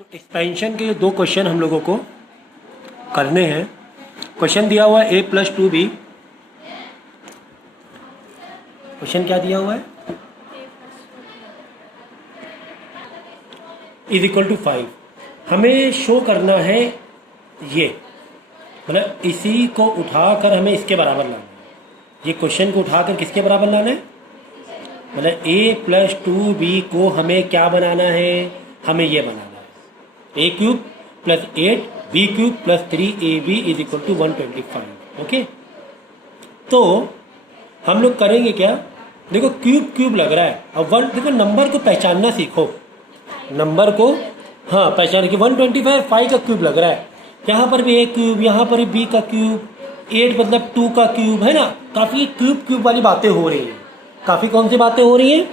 तो एक्सपेंशन के दो क्वेश्चन हम लोगों को करने हैं। क्वेश्चन दिया हुआ है a+2b। क्वेश्चन क्या दिया हुआ है? = 5। हमें शो करना है ये, मतलब इसी को उठाकर हमें इसके बराबर लाना है। ये क्वेश्चन को उठाकर किसके बराबर लाना है? मतलब a+2b को हमें क्या बनाना है? हमें ये बनाना है a³ + 8b³ + 3ab = 125। ओके, तो हम लोग करेंगे क्या? देखो क्यूब क्यूब लग रहा है। अब देखो नंबर को पहचानना सीखो, नंबर को पहचान के 125 5 का क्यूब लग रहा है। यहाँ पर भी a³, यहाँ पर भी b का क्यूब, 8 मतलब 2 का क्यूब, है ना। काफ़ी क्यूब क्यूब वाली बातें हो रही हैं, काफ़ी कौन सी बातें हो रही हैं?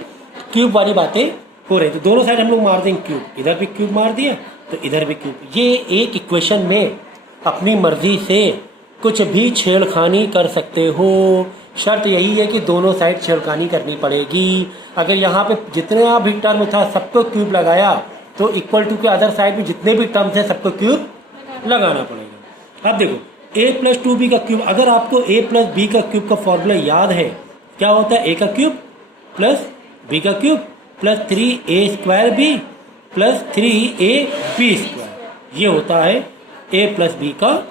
क्यूब वाली बातें हो रही है। तो दोनों साइड हम लोग मार देंगे क्यूब, इधर भी क्यूब मार दिया तो इधर भी क्यूब। ये एक इक्वेशन में अपनी मर्जी से कुछ भी छेड़खानी कर सकते हो। शर्त यही है कि दोनों साइड छेड़खानी करनी पड़ेगी। अगर यहाँ पे जितना भी टर्म था सबको क्यूब लगाया तो = के अदर साइड में जितने भी टर्म थे सबको क्यूब लगाना पड़ेगा। अब देखो a+2b का क्यूब, अगर आपको a+b का क्यूब का फॉर्मूला याद है, क्या होता है? a का क्यूब + b का क्यूब + 3a² + 3ab², ये होता है a+b का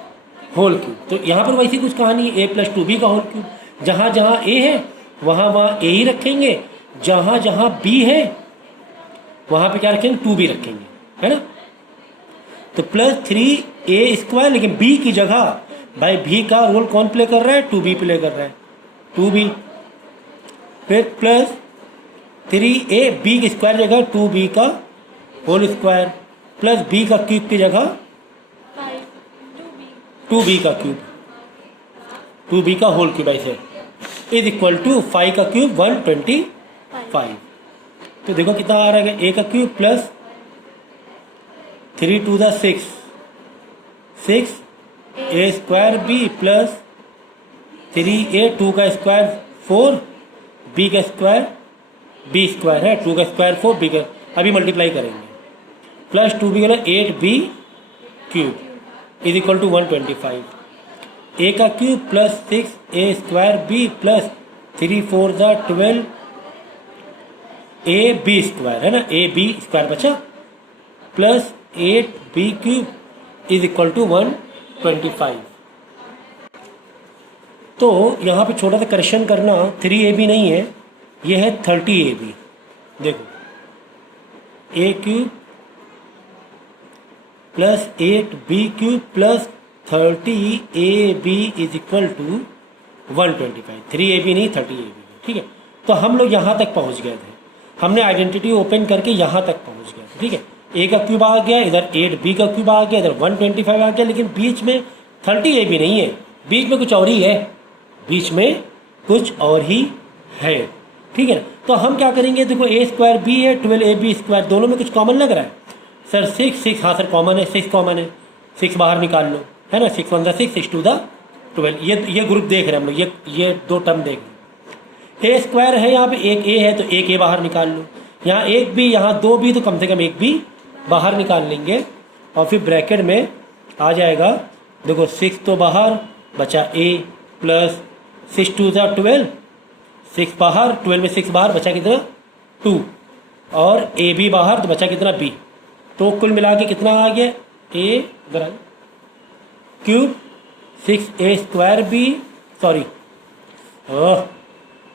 होल क्यूब। तो यहाँ पर वैसी कुछ कहानी है, a+2b का होल क्यूब। जहाँ जहाँ a है वहाँ a ही रखेंगे, जहाँ जहाँ b है वहाँ पे क्या रखेंगे? 2b रखेंगे, है ना। तो +3a², लेकिन b की जगह भाई b का रोल कौन प्ले कर रहा है? 2b प्ले कर रहा है, 2b। फिर +3a b की स्क्वायर जगह 2b का होल स्क्वायर प्लस b का क्यूब की जगह 2b का क्यूब, 2b का होल क्यूब, ऐसे = 5 का क्यूब 125। तो देखो कितना आ रहा है? a का क्यूब + 3 × 2 = 6, 6a² + 3a, 2 का स्क्वायर 4, b का स्क्वायर b² है, 2 का स्क्वायर 4, b का, अभी मल्टीप्लाई करेंगे, प्लस 2b का 8b³ = 125। a का क्यूब + 6a² + 3 × 4 = 12 ab², है ना, ab² बचा, प्लस 8b³ = 125। तो यहाँ पे छोटा सा करेक्शन करना, 3ab नहीं है, ये है 30ab। देखो a³ + 8b³ + 30ab = 125। 3ab नहीं, 30ab, ठीक है। तो हम लोग यहाँ तक पहुँच गए थे, हमने आइडेंटिटी ओपन करके यहाँ तक पहुँच गए थे, ठीक है। a का क्यूब आ गया, इधर 8b का क्यूब आ गया, इधर 125 आ गया, लेकिन बीच में 30ab नहीं है, बीच में कुछ और ही है, बीच में कुछ और ही है, ठीक है ना। तो हम क्या करेंगे? देखो a² b है, 12ab², दोनों में कुछ कॉमन लग रहा है सर। 6 हाँ सर कॉमन है, 6 कॉमन है, 6 बाहर निकाल लो, है ना। 6 × 1 = 6, 6 × 2 = 12। ये ग्रुप देख रहे हैं हम लोग, ये दो टर्म देख रहे हैं। a² है, यहाँ पे एक a है तो एक a बाहर निकाल लो, यहाँ एक b, यहाँ 2b, तो कम से कम एक b बाहर निकाल लेंगे। और फिर ब्रैकेट में आ जाएगा, देखो 6 तो बाहर बचा a + 6 × 2 = 12, 6 बाहर, 12 में 6 बाहर, बचा कितना? 2, और ए बी बाहर तो बचा कितना? b। तो कुल मिला के कितना आ गया? a³ 6a² sorry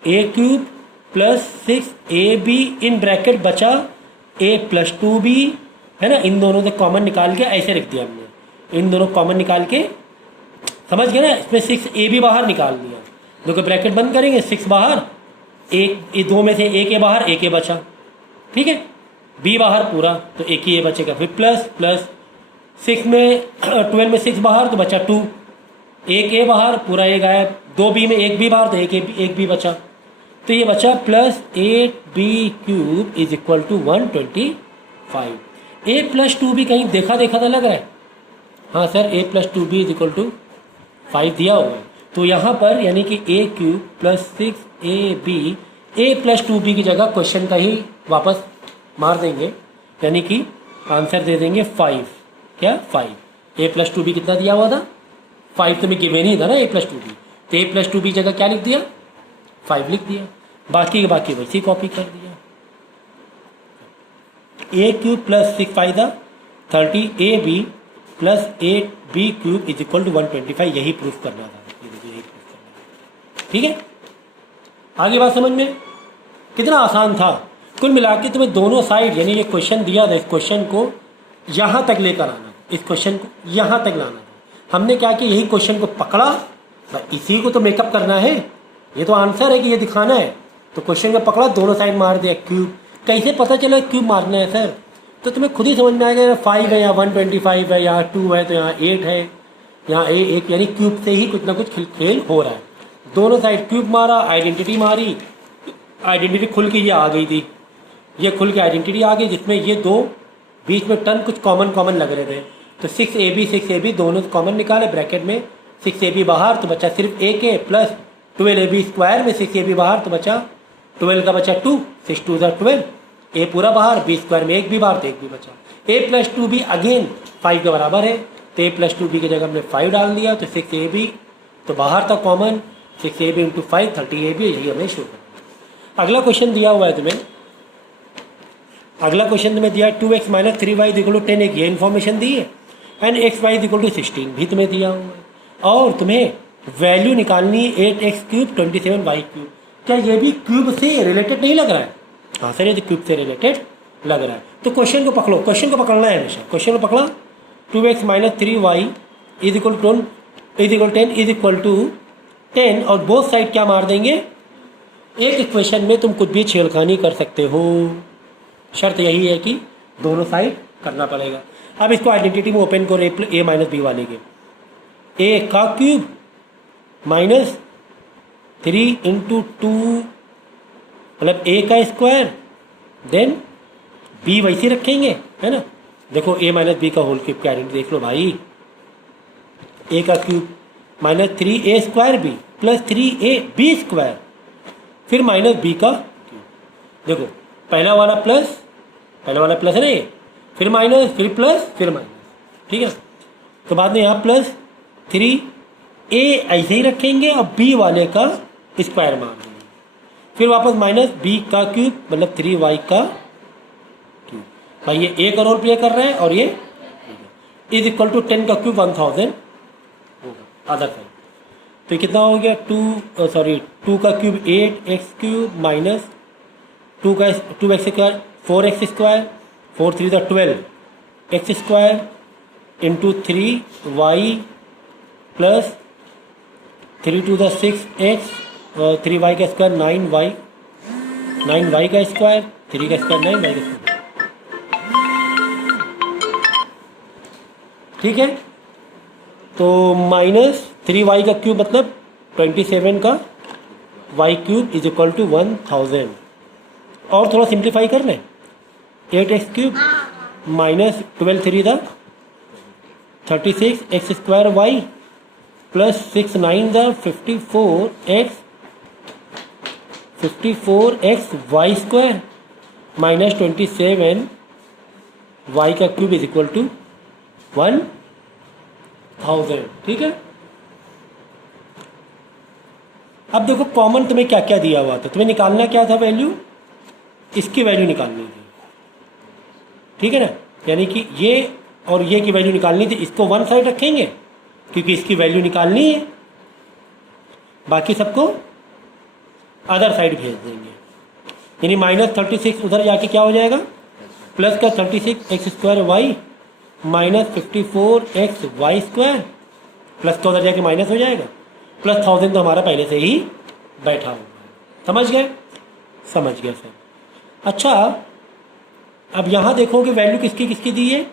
a³ + 6ab in bracket बचा a+2b, है ना। इन दोनों से कॉमन निकाल के ऐसे रख दिया हमने, इन दोनों कॉमन निकाल के, समझ गए ना। इसमें 6ab बाहर निकाल दिया, देखो ब्रैकेट बंद करेंगे, 6 बाहर, एक 2 में से एक a बाहर, एक a बचा, ठीक है। b बाहर पूरा तो एक ही a बचेगा। फिर प्लस 6 में 12 में 6 बाहर तो बचा 2, एक a बाहर, पूरा a गायब, 2b में एक b बाहर तो एक b बचा, तो ये बचा +8b³ = 125। a+2b कहीं देखा तो लग रहा है? हाँ सर, a+2b = 5 दिया हुआ है। तो यहाँ पर यानी कि a³ + 6ab, a+2b की जगह क्वेश्चन का ही वापस मार देंगे, यानी कि आंसर दे देंगे 5। क्या 5। a प्लस 2b कितना दिया हुआ था 5, तो मैं गिवन ही था ना a प्लस 2b, तो a प्लस 2b जगह क्या लिख दिया 5 लिख दिया, बाकी के बाकी वैसे ही कॉपी कर दिया। a क्यूब प्लस 6 फाइदा 30 ab plus 8b cube is equal to 125, यही प्रूफ करना था। ये देखिए यही प्रूफ करना था। ठीक है, आगे बात समझ में, कितना आसान था। कुल मिला के तुम्हें दोनों साइड, यानी ये क्वेश्चन दिया था, इस क्वेश्चन को यहाँ तक लेकर आना, इस क्वेश्चन को यहाँ तक लाना था। हमने क्या किया, यही क्वेश्चन को पकड़ा, इसी को तो मेकअप करना है, ये तो आंसर है कि ये दिखाना है, तो क्वेश्चन को पकड़ा, दोनों साइड मार दिया क्यूब। कैसे पता चला क्यूब मारना है सर, तो तुम्हें खुद ही समझ में आएगा, 5 है यहाँ 125 है, यहाँ 2 है तो यहाँ 8 है, यहाँ एक, यानी क्यूब से ही कुछ ना कुछ खेल हो रहा है। दोनों साइड क्यूब मारा, आइडेंटिटी मारी, आइडेंटिटी खुल के ये आ गई थी, ये खुल के आइडेंटिटी आ गई, जिसमें ये दो बीच में टर्म कुछ कॉमन लग रहे थे, तो 6ab दोनों कॉमन निकाले, ब्रैकेट में 6ab बाहर तो बचा सिर्फ ak प्लस 12ab स्क्वायर में 6ab बाहर तो बचा 12 का बचा 2, 6 2 12, a पूरा बाहर, b स्क्वायर में 1 भी बाहर तो 1 भी बचा। a प्लस 2b अगेन 5 के बराबर है, तो a प्लस 2b की जगह हमने 5 डाल दिया, तो 6ab तो बाहर था कॉमन, 6ab इंटू 5 30ab, यही हमें शो करना। अगला क्वेश्चन दिया हुआ है तुम्हें, अगला क्वेश्चन तुम्हें दिया है 2x minus 3y equal to 10, एक ये इन्फॉर्मेशन दी है, एंड xy इक्वल टू 16 भी तुम्हें दिया हुआ है, और तुम्हें वैल्यू निकालनी है 8x क्यूब 27y क्यूब। क्या ये भी क्यूब से रिलेटेड नहीं लग रहा है? हाँ सर, ये तो क्यूब से रिलेटेड लग रहा है। तो क्वेश्चन को पकड़ो, क्वेश्चन को पकड़ना है हमेशा, क्वेश्चन को पकड़ा, 2x minus 3y is equal to 10 is equal to 10, और बोथ साइड क्या मार देंगे, एक इक्वेशन में तुम कुछ भी छेड़खानी कर सकते हो, शर्त यही है कि दोनों साइड करना पड़ेगा। अब इसको आइडेंटिटी में ओपन करो, a माइनस बी वाले के, a का क्यूब माइनस 3 इंटू 2 मतलब a का स्क्वायर, देन b वैसे रखेंगे, है ना। देखो a माइनस बी का होल क्यूब की आइडेंटिटी देख लो भाई, a का cube minus 3a square b plus 3ab square, फिर माइनस b का क्यूब। देखो पहला वाला प्लस है ना ये, फिर माइनस, फिर प्लस, फिर माइनस, ठीक है। तो बाद में यहाँ प्लस 3a ऐसे ही रखेंगे और b वाले का स्क्वायर मार देंगे, फिर वापस माइनस b का क्यूब मतलब 3y का क्यूब। भाई ये a का रोल प्ले कर रहे हैं, और ये इज इक्वल टू 10 का क्यूब 1000 होगा अदर साइड। तो कितना हो गया 2 का cube 8x cube minus 2x square 4x square, 4 3 12 x square into 3y plus 3 2 6x, 3y का स्क्वायर 9y का स्क्वायर, 3 का स्क्वायर 9y का स्क्वायर, ठीक है। तो माइनस 3y का क्यूब मतलब 27 का y cube is equal to 1000। और थोड़ा सिंप्लीफाई कर लें, 8x क्यूब माइनस 12 3 था 36 x स्क्वायर y प्लस 6 9 था 54x y square minus 27 y का क्यूब इज इक्वल टू 1000, ठीक है। अब देखो कॉमन तुम्हें क्या क्या दिया हुआ था, तुम्हें निकालना क्या था वैल्यू, इसकी वैल्यू निकालनी थी, ठीक है ना। यानी कि ये और ये की वैल्यू निकालनी थी, इसको वन साइड रखेंगे क्योंकि इसकी वैल्यू निकालनी है, बाकी सबको अदर साइड भेज देंगे। यानी माइनस 36 उधर जाके क्या हो जाएगा, प्लस का 36 x square y minus 54x y square, plus का उधर जाके माइनस हो जाएगा, प्लस 1000 तो हमारा पहले से ही बैठा हुआ है। समझ गए? समझ गए सर। अच्छा अब यहाँ देखो कि वैल्यू किसकी किसकी दी है,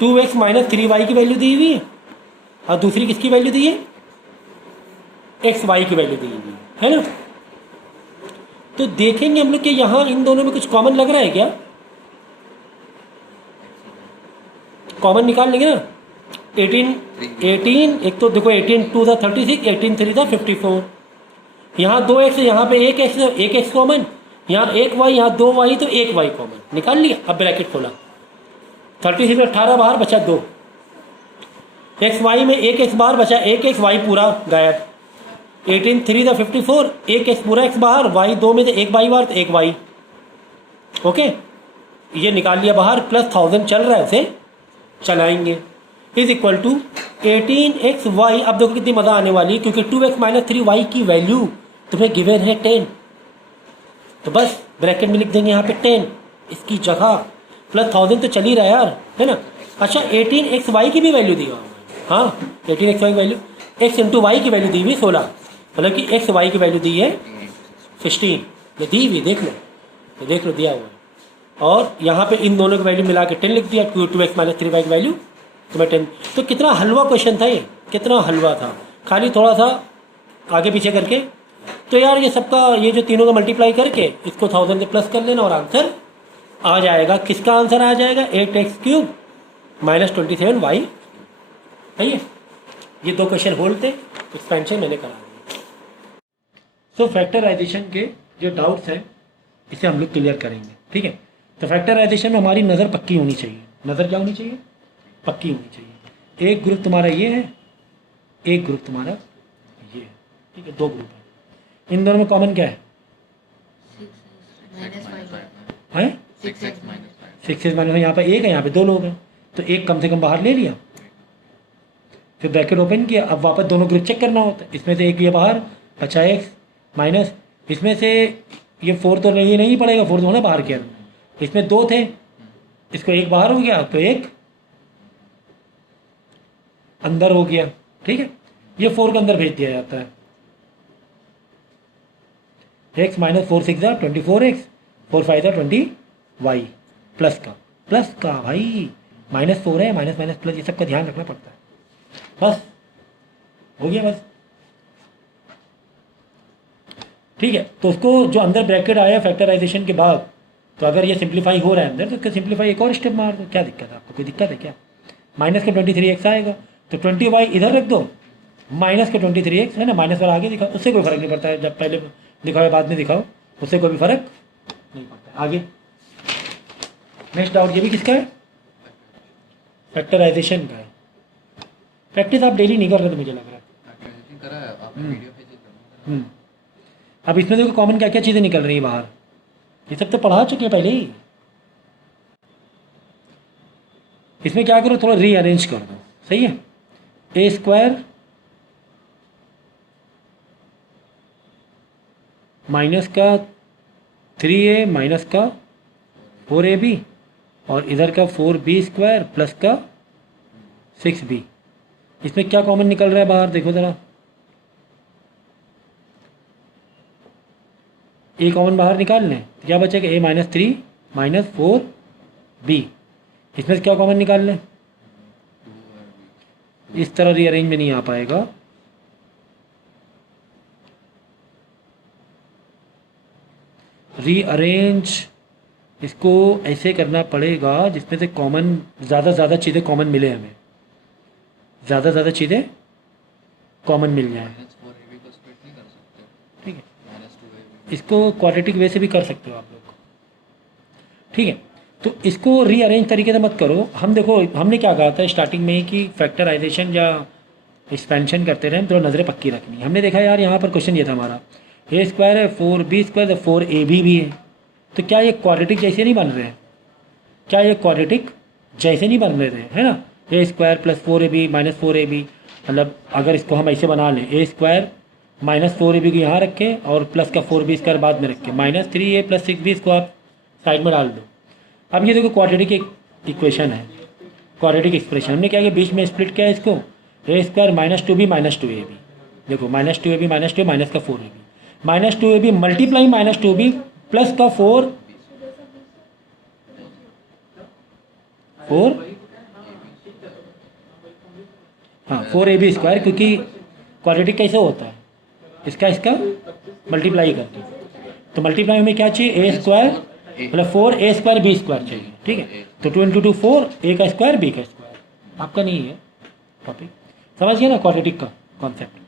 2x माइनस 3y की वैल्यू दी हुई है, और दूसरी किसकी वैल्यू दी है, xy की वैल्यू दी हुई है ना। तो देखेंगे हम लोग कि यहाँ इन दोनों में कुछ कॉमन लग रहा है क्या, कॉमन निकाल लेंगे ना। 18 एक तो देखो 18 2 था 36, 18 3 था 54, यहाँ 2x है, यहाँ पे एक एक्स कॉमन, यहाँ एक वाई, यहाँ दो वाई, तो एक वाई कॉमन निकाल लिया। अब ब्रैकेट खोला, 36 में 18 बाहर बचा 2, एक्स वाई में एक एक्स बाहर बचा, एक एक्स वाई पूरा गायब, 18 3 द 54, एक एक्स पूरा एक्स बाहर, वाई 2 में से एक वाई बाहर तो एक वाई। ओके, ये निकाल लिया बाहर, प्लस 1000 चल रहा है, उसे चलाएंगे, इज इक्वल टू 18xy। अब देखो कितनी मज़ा आने वाली है, क्योंकि 2x माइनस 3y की वैल्यू तुम्हें गिवन है 10, तो बस ब्रैकेट में लिख देंगे यहाँ पे 10 इसकी जगह, प्लस 1000 तो चल ही रहा है यार, है ना। अच्छा 18xy की भी वैल्यू दी हुआ है, हाँ 18xy की वैल्यू, x इंटू वाई की वैल्यू दी हुई 16, मतलब कि एक्स वाई की वैल्यू दी है 16, ये दी हुई देख लो, तो देख लो दिया हुआ है। और यहाँ पे इन दोनों की वैल्यू मिला के 10 लिख दिया, 2x माइनस 3y की वैल्यू तुम्हें 10। तो कितना हलवा क्वेश्चन था ये, कितना हलवा था, खाली थोड़ा सा आगे पीछे करके। तो यार ये सबका, ये जो तीनों का मल्टीप्लाई करके इसको 1000 से प्लस कर लेना और आंसर आ जाएगा। किसका आंसर आ जाएगा, 8x³ माइनस 27y। सही है, ये 2 क्वेश्चन होल्ड थे, एक्सपेंशन मैंने करा दिया। सो फैक्टराइजेशन के जो डाउट्स हैं इसे हम लोग क्लियर करेंगे, ठीक है। तो फैक्टराइजेशन में हमारी नज़र पक्की होनी चाहिए, नज़र क्या होनी चाहिए, पक्की होनी चाहिए। एक ग्रुप तुम्हारा ये है, एक ग्रुप तुम्हारा ये है, ठीक है, 2 ग्रुप है। इन दोनों में कॉमन क्या है, 6x माइनस, यहाँ पर एक है, यहाँ पे 2 लोग हैं, तो एक कम से कम बाहर ले लिया, फिर ब्रैकेट ओपन किया। अब वापस दोनों ग्रुप चेक करना होता है, इसमें से एक ये बाहर बचा x माइनस, इसमें से ये 4 तो नहीं पड़ेगा, 4 तो होना बाहर किया, इसमें 2 थे, इसको एक बाहर हो गया तो एक अंदर हो गया, ठीक है। ये 4 को अंदर भेज दिया जाता है, x minus 4 6 24x, 4 5 20y, plus का भाई -4 है, माइनस माइनस प्लस, ये सब का ध्यान रखना पड़ता है। बस हो गया, बस ठीक है। तो उसको जो अंदर ब्रैकेट आया फैक्टराइजेशन के बाद, तो अगर ये सिंप्लीफाई हो रहा है अंदर, तो उसका सिंप्लीफाई एक और स्टेप मार दो, क्या दिक्कत है आपको, कोई दिक्कत है क्या। माइनस का 23x आएगा, तो 20y इधर रख दो, माइनस का 23x है ना, माइनस पर आगे दिखाओ, उससे कोई फर्क नहीं पड़ता है, जब पहले दिखाओ या बाद में दिखाओ, उससे कोई भी फर्क नहीं पड़ता है। आगे नेक्स्ट डाउट, ये भी किसका है, फैक्टराइजेशन का है। प्रैक्टिस आप डेली नहीं कर रहे, तो मुझे लग रहा है। अब इसमें देखो कॉमन क्या क्या चीज़ें निकल रही हैं बाहर, ये सब तो पढ़ा चुके हैं पहले ही। इसमें क्या करो, थोड़ा रीअरेंज कर दो, सही है। a² माइनस का 3a माइनस का 4ab, और इधर का 4b² प्लस का 6b, इसमें क्या कॉमन निकल रहा है बाहर, देखो ज़रा, ए कॉमन बाहर निकाल लें, तो क्या बचेगा, a माइनस 3 माइनस 4b, इसमें से क्या कॉमन निकाल लें, इस तरह रीअरेंज में नहीं आ पाएगा, रीअरेंज इसको ऐसे करना पड़ेगा जिसमें से कॉमन ज़्यादा चीज़ें कॉमन मिले, हमें ज़्यादा चीज़ें कॉमन मिल जाए, ठीक है। इसको क्वाड्रेटिक वे से भी कर सकते हो आप लोग, ठीक है। तो इसको रीअरेंज तरीके से मत करो। हम देखो, हमने क्या कहा था स्टार्टिंग में ही कि फैक्टराइजेशन या एक्सपेंशन करते रहे तो नज़रें पक्की रखनी। हमने देखा यार यहाँ पर क्वेश्चन ये था हमारा, a² है, 4b² है, 4ab भी है, तो क्या ये क्वाड्रेटिक जैसे नहीं बन रहे हैं, क्या ये क्वाड्रेटिक जैसे नहीं बन रहे थे, है ना। a² plus 4ab minus 4ab, मतलब अगर इसको हम ऐसे बना लें, a² माइनस 4ab को यहाँ रखें और प्लस का 4b² बाद में रखें, माइनस 3a प्लस 6b, इसको आप साइड में डाल दो। अब ये देखो क्वाड्रेटिक इक्वेशन है, क्वाड्रेटिक एक्सप्रेशन, हमने क्या किया, बीच में स्प्लिट किया है इसको, a² minus 2b minus 2ab, देखो माइनस 2ab माइनस 2 माइनस का 4ab, minus 2ab multiply minus 2b plus का 4 हाँ 4ab², क्योंकि क्वाड्रेटिक कैसे होता है, इसका मल्टीप्लाई करके, तो मल्टीप्लाई में क्या चाहिए, a² मतलब 4a² b² चाहिए, ठीक है। तो 2 × 2 4, a का स्क्वायर b का स्क्वायर, आपका नहीं है टॉपिक, समझ गया ना क्वाड्रेटिक का कॉन्सेप्ट।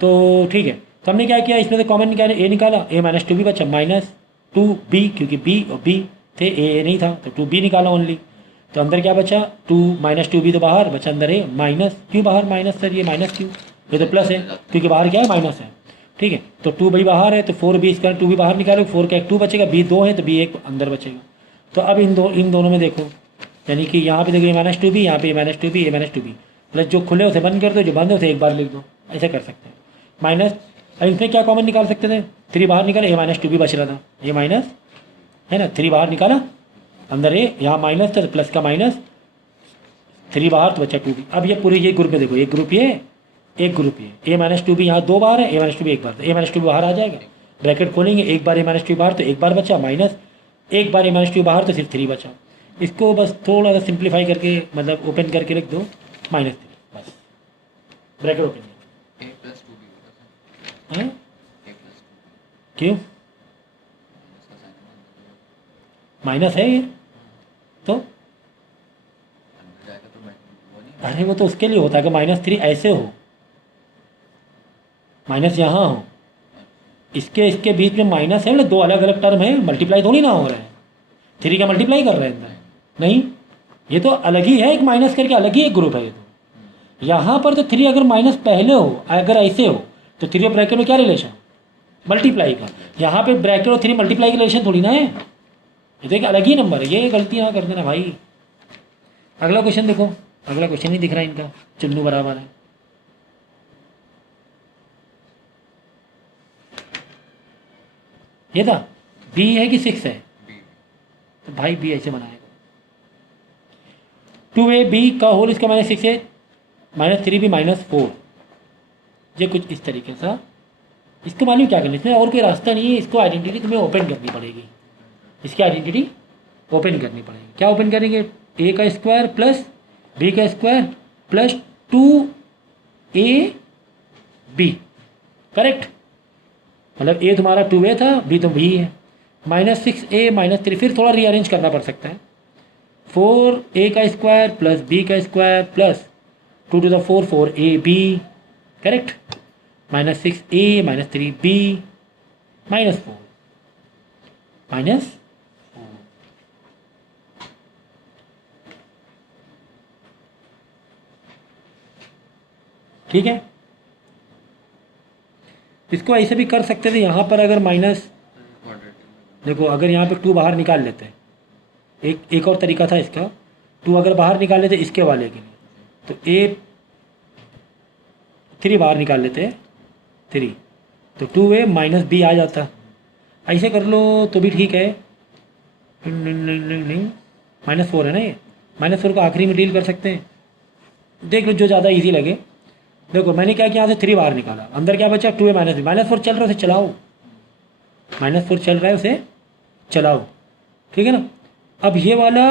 तो ठीक है, तो हमने क्या किया, इसमें से कॉमन निकाले, a निकाला, a माइनस 2b बचा, माइनस 2b, क्योंकि b और b थे, a नहीं था तो 2b निकाला ओनली। तो अंदर क्या बचा 2 माइनस 2b तो बाहर बचा, अंदर ए माइनस, क्यों बाहर माइनस सर, ये माइनस क्यों, ये तो प्लस है क्योंकि बाहर क्या है माइनस है। ठीक है, तो 2b बाहर है तो 4b इसका 2b बाहर निकालो, 4 का एक 2 बचेगा, b 2 है तो b 1 अंदर बचेगा। तो अब इन दोनों में देखो, यानी कि यहाँ पे देखो ये माइनस 2b, यहाँ पे ये माइनस 2b, ये माइनस 2b, प्लस जो खुले उसे बंद कर दो, जो बंद है उसे एक बार लिख दो, ऐसे कर सकते हैं। माइनस, अब इसमें क्या कॉमन निकाल सकते थे, 3 बाहर निकाले, ये माइनस 2b बच रहा था, ये माइनस है ना, 3 बाहर निकाला, अंदर ए, यहाँ माइनस था तो प्लस का माइनस, 3 बाहर तो बचा 2b। अब ये पूरी ये ग्रुप में देखो, एक ग्रुप ये, एक ग्रुप ये, ए माइनस 2b यहाँ 2 बार है, ए माइनस 2b एक बार, तो ए माइनस 2b बाहर आ जाएगा, ब्रैकेट खोलेंगे, एक बार ए माइनस 2b बाहर तो एक बार बचा, माइनस एक बार ए माइनस 2b बाहर तो सिर्फ 3 बचा। इसको बस थोड़ा सा सिंप्लीफाई करके मतलब ओपन करके लिख दो -3, बस bracket open a plus 2b होगा सर, है, a plus 2b क्यों इसका साइन है माइनस है ये तो, अंदर जाएगा तो वो नहीं अरे वो तो उसके लिए होता है कि -3 ऐसे हो, माइनस यहाँ हो, इसके बीच में माइनस है, मतलब 2 अलग अलग टर्म है, मल्टीप्लाई थोड़ी ना हो रहे हैं, 3 का मल्टीप्लाई कर रहे हैं अंदर, नहीं ये तो अलग ही है, एक माइनस करके अलग ही एक ग्रुप है ये तो। यहाँ पर तो 3 अगर माइनस पहले हो, अगर ऐसे हो तो 3 और ब्रैकेट में क्या रिलेशन, मल्टीप्लाई का, यहाँ पे ब्रैकेट और 3 मल्टीप्लाई का रिलेशन थोड़ी ना है, ये तो एक अलग ही नंबर है, ये गलती यहाँ कर देना भाई। अगला क्वेश्चन देखो, अगला क्वेश्चन नहीं दिख रहा इनका, चुन्नू बराबर है, ये था b है कि 6 है, b तो भाई b ऐसे बनाएगा, 2ab का होल इसका -6 है, -3b -4, ये कुछ इस तरीके से। इसको मालूम क्या करना, इसमें और कोई रास्ता नहीं है, इसको आइडेंटिटी तुम्हें ओपन करनी पड़ेगी, इसकी आइडेंटिटी ओपन करनी पड़ेगी। क्या ओपन करेंगे, a का स्क्वायर प्लस b का स्क्वायर प्लस 2ab, करेक्ट, मतलब a तुम्हारा 2a था, b तो b है, -6a -3, फिर थोड़ा रीअरेंज करना पड़ सकता है, 4a का स्क्वायर प्लस b का square plus 2 to the 4 4ab, correct, -6a -3b -4 ठीक है। इसको ऐसे भी कर सकते थे, यहाँ पर अगर माइनस, क्वाड्रेटिक देखो अगर यहाँ पे 2 बाहर निकाल लेते हैं, एक और तरीका था इसका, 2 अगर बाहर निकाल लेते इसके वाले के लिए तो 3 बाहर निकाल लेते हैं, 3 तो 2a -b आ जाता, ऐसे कर लो तो भी ठीक है, नहीं -4 है ना, ये -4 को आखिरी में डील कर सकते हैं, देख लो जो ज़्यादा इजी लगे। देखो मैंने क्या किया, यहाँ से 3 बाहर निकाला, अंदर क्या बचा 2a -b, -4 चल रहा है उसे चलाओ, -4 चल रहा है उसे चलाओ, ठीक है ना। अब ये वाला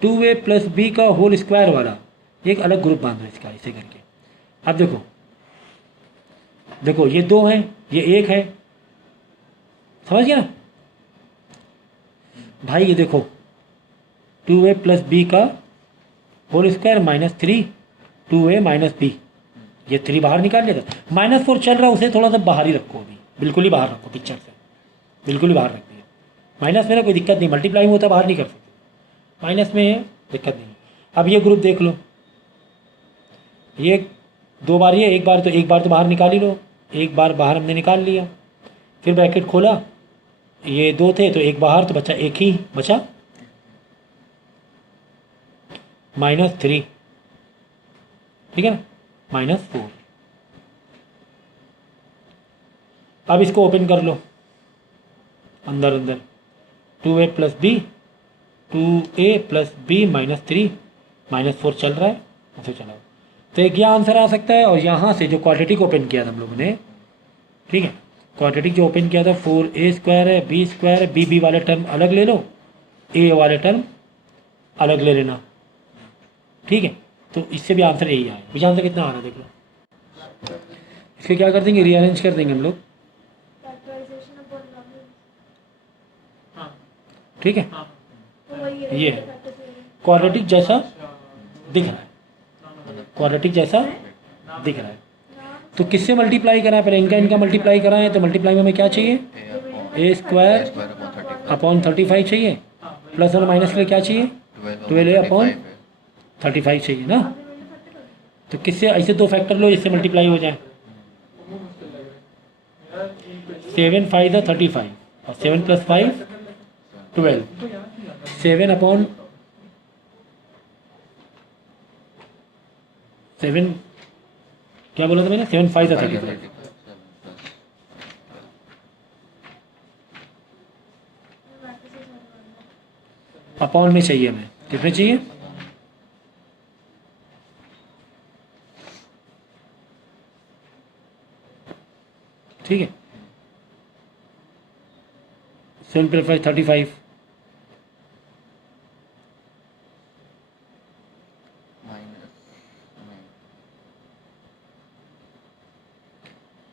2a + b का होल स्क्वायर वाला एक अलग ग्रुप बांधो इसका, ऐसे करके। अब देखो देखो ये 2 है, ये 1 है, समझ गया ना भाई। ये देखो 2a + b का होल स्क्वायर -3 2a - b, ये 3 बाहर निकाल लिया था, -4 चल रहा है उसे थोड़ा सा बाहर ही रखो, अभी बिल्कुल ही बाहर रखो, पिक्चर से बिल्कुल ही बाहर रख दिया, माइनस में ना कोई दिक्कत नहीं, मल्टीप्लाई में होता बाहर नहीं कर सकते, माइनस में है दिक्कत नहीं। अब ये ग्रुप देख लो, ये 2 बार, ये एक बार तो बाहर निकाल ही लो, एक बार बाहर हमने निकाल लिया, फिर ब्रैकेट खोला, ये 2 थे तो एक बाहर तो बचा, एक ही बचा -3, ठीक है ना, -4। अब इसको ओपन कर लो, अंदर 2a + b 2a + b -3 -4 चल रहा है, उसे चलाओ, तो एक यह आंसर आ सकता है। और यहाँ से जो क्वाड्रेटिक ओपन किया था हम लोगों ने, ठीक है, क्वाड्रेटिक जो ओपन किया था 4a² है, b² है, b वाले टर्म अलग ले लो, a वाले टर्म अलग ले लेना, ठीक है। तो इससे भी आंसर यही आया, मुझे आंसर कितना आ रहा है देख लो। इसको क्या कर देंगे, रीअरेंज कर देंगे हम लोग, ठीक है। ये क्वाड्रेटिक जैसा दिख रहा है, क्वाड्रेटिक जैसा दिख रहा है, तो किससे मल्टीप्लाई करा है, पहले इनका मल्टीप्लाई करा है, तो मल्टीप्लाई में हमें क्या चाहिए, a² /30 अपॉन 35 चाहिए, प्लस और माइनस के लिए क्या चाहिए, 12a अपॉन 35 चाहिए ना। तो किससे ऐसे दो फैक्टर लो जिससे मल्टीप्लाई हो जाए। 7 5 35 और 7 + 5 12, 7 अपॉन 7 क्या बोला था मैंने, 7 5 35 अपॉन में चाहिए हमें, कितने चाहिए, ठीक है। 7 + 5 35,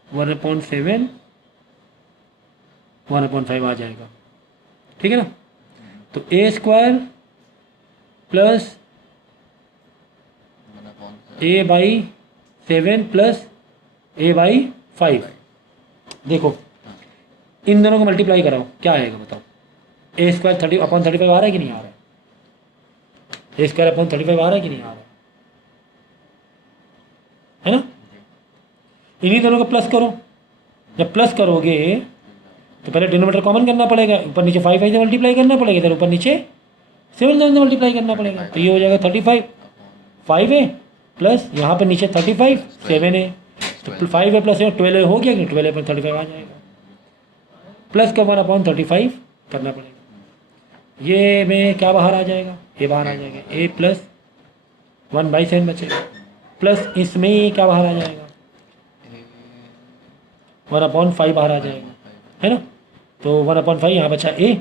वन अपॉन 7 1/5 आ जाएगा, ठीक है ना। तो a² plus a/7 plus a/5, देखो इन दोनों को मल्टीप्लाई कराओ क्या आएगा बताओ। a² 30/35 आ रहा है कि नहीं आ रहा है, a² अपॉन 35 आ रहा है कि नहीं आ रहा है ना। इन्हीं दोनों को प्लस करो, जब प्लस करोगे तो पहले डिनोमिनेटर कॉमन करना पड़ेगा, ऊपर नीचे 5 से मल्टीप्लाई करना पड़ेगा, इधर ऊपर नीचे 7 से मल्टीप्लाई करना पड़ेगा। तो ये हो जाएगा 35 5a प्लस यहाँ पर नीचे 35 7a, तो 5a प्लस 12a हो गया कि 12/35 आ जाएगा। प्लस का 1/35 करना पड़ेगा, ये में क्या बाहर आ जाएगा, ये बाहर आ जाएगा, a प्लस 1/7 बचेगा, प्लस इसमें ये क्या बाहर आ जाएगा 1/5 बाहर आ जाएगा, है ना। तो 1/5 यहाँ बचा a,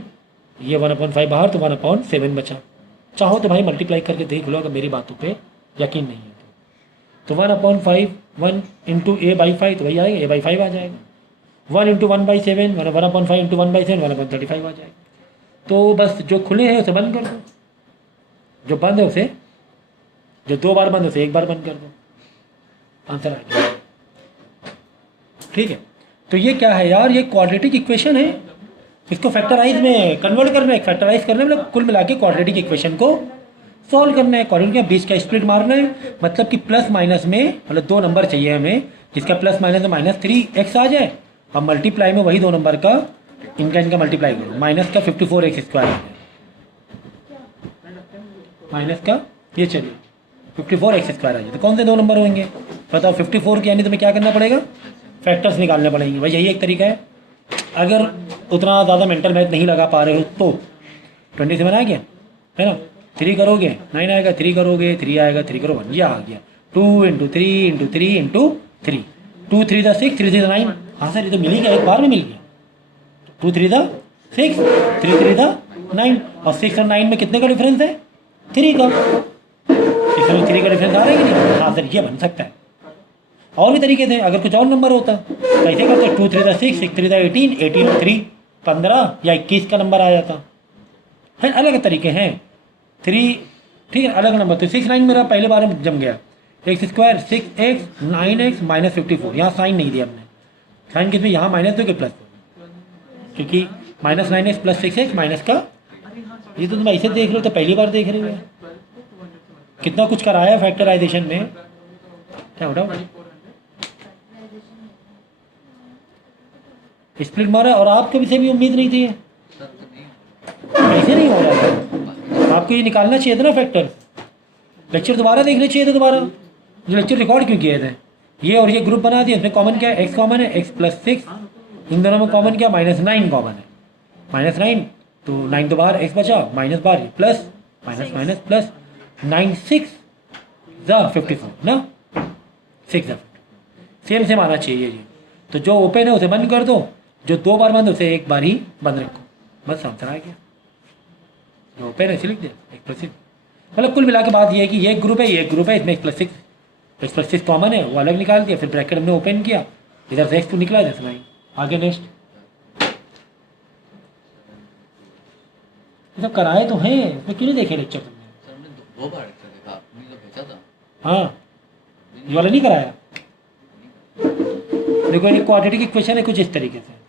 ये 1/5 बाहर, तो 1/7 बचा। चाहो तो भाई मल्टीप्लाई करके देख लो अगर मेरी बातों पे यकीन नहीं है तो 1/5 1 × a/5 तो वही आएगा a/5 आ जाएगा, 1 × 1/7 1/5 × 1/7 1/35 आ जाएगा। तो बस जो खुले हैं उसे बंद कर दो, जो बंद है उसे, जो 2 बार बंद है उसे 1 बार बंद कर दो, आंसर आ जाएगा, ठीक है। तो ये क्या है यार, ये क्वाड्रेटिक इक्वेशन है, इसको फैक्टराइज में कन्वर्ट करना है, फैक्टराइज करने मतलब कुल मिला के क्वाड्रेटिक इक्वेशन को सॉल्व करना है, क्वाड्रेटिक के बीच का स्प्लिट मारना है, मतलब कि प्लस माइनस में मतलब 2 नंबर चाहिए हमें जिसका प्लस माइनस में -3x आ जाए, और मल्टीप्लाई में वही 2 नंबर का इनका मल्टीप्लाई करो, माइनस का 54x² आ जाए, माइनस का ये चलिए 54x² आ जाए। तो कौन से 2 नंबर होंगे बताओ, 54 के यानी तुम्हें क्या करना पड़ेगा, फैक्टर्स निकालने पड़ेंगे, भाई यही एक तरीका है। अगर उतना ज़्यादा मेंटल मैथ नहीं लगा पा रहे हो तो 27 आ गया है ना, 3 करोगे 9 आएगा, 3 करोगे 3 आएगा, 3 करो 1, ये आ गया 2 × 3 × 3 × 3, 2 3 6 3 3 9, हाँ सर ये तो मिल ही गया, एक बार में मिल गया, 2 3 6 3 3 9, और 6 और 9 में कितने का डिफरेंस है, 3 का, 6 और 3 का डिफरेंस आ रहा है कि नहीं, हाँ सर ये बन सकता है। और भी तरीके थे, अगर कुछ और नंबर होता तो ऐसे करते 2 3 6 6 3 18 18 और 3 15 या 21 का नंबर आ जाता है, अलग तरीके हैं 3, ठीक है अलग नंबर। तो 6 9 मेरा पहले बार में जम गया, x² 6x 9x -54, यहाँ साइन नहीं दिया हमने, साइन किस में यहाँ माइनस दो कि प्लस, क्योंकि -9x + 6x माइनस का, ये तो तुम ऐसे देख रहे हो तो पहली बार देख रहे हो, कितना कुछ कराया फैक्टराइजेशन में, क्या उठाओ स्प्लिट मारा, और आपको भी से भी उम्मीद नहीं थी, ऐसे नहीं हो रहा था, आपको ये निकालना चाहिए था ना फैक्टर, लेक्चर दोबारा देखने चाहिए था, दोबारा जो लेक्चर रिकॉर्ड क्यों किए थे, ये और ये ग्रुप बना दिया, इसमें कॉमन क्या है, x कॉमन है, x + 6, इन दोनों में कॉमन क्या, -9 कॉमन है, -9 तो 9 तो बाहर, x बचा माइनस बाहर प्लस माइनस माइनस प्लस 9 6 54 ना, 6 सेम सेम आना चाहिए जी। तो जो ओपन है उसे बंद कर दो, जो 2 बार बंद उसे 1 बार ही बंद रखो, बस आंसर आ गया, जो ओपन है इसे लिख दिया 1 + 6, मतलब कुल मिला के बात ये है कि ये ग्रुप है, ये ग्रुप है, इसमें x + 6 कॉमन है, वो अलग निकाल दिया, फिर ब्रैकेट हमने ओपन किया, इधर से x तो निकला, इधर से नहीं, आगे नेक्स्ट ये सब कराए तो हैं, इसमें क्यों नहीं देखे लेक्चर तुमने, सर हमने 2 बार लेक्चर देखा, आपने जो भेजा था, हाँ ये वाला नहीं कराया, देखो ये क्वाड्रेटिक इक्वेशन है कुछ इस तरीके से,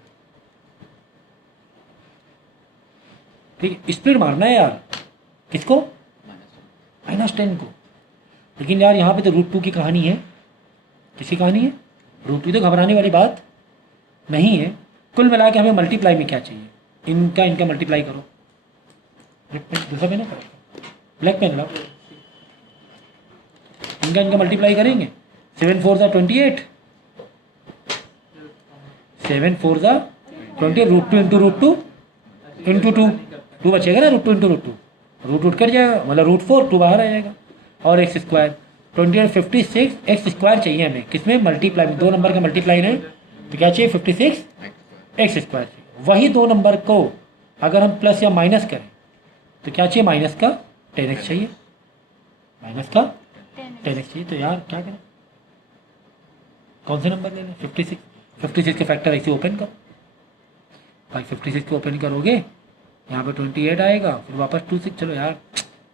ठीक है, स्प्लिट मारना है यार, किसको? माइनस -10 को। लेकिन यार यहाँ पे तो √2 की कहानी है। किसकी कहानी है? √2। तो घबराने वाली बात नहीं है। कुल मिला के हमें मल्टीप्लाई में क्या चाहिए? इनका मल्टीप्लाई करो। दूसरा पेन है, ब्लैक पेन लाओ। इनका मल्टीप्लाई करेंगे। 7 4 ज़ा 28, 7 4 ज़ा 20, √2 इंटू √2 इंटू 2, 2 बचेगा ना, √2 इंटू √2, √2 कट जाएगा, मतलब √4, 2 बाहर आ जाएगा, और एक्स स्क्वायर 28 56 एक्स स्क्वायर चाहिए हमें। किसमें? मल्टीप्लाई में। 2 नंबर का मल्टीप्लाई है तो क्या चाहिए? 56 एक्स स्क्वायर चाहिए। वही 2 नंबर को अगर हम प्लस या माइनस करें तो क्या चाहिए? माइनस का 10x चाहिए, माइनस का 10x चाहिए। तो यार क्या करें, कौन से नंबर ले लें? 56, 56 के फैक्टर ऐसे ओपन करो भाई। 56 को ओपन करोगे, यहाँ पे 28 आएगा, फिर वापस 2 6। चलो यार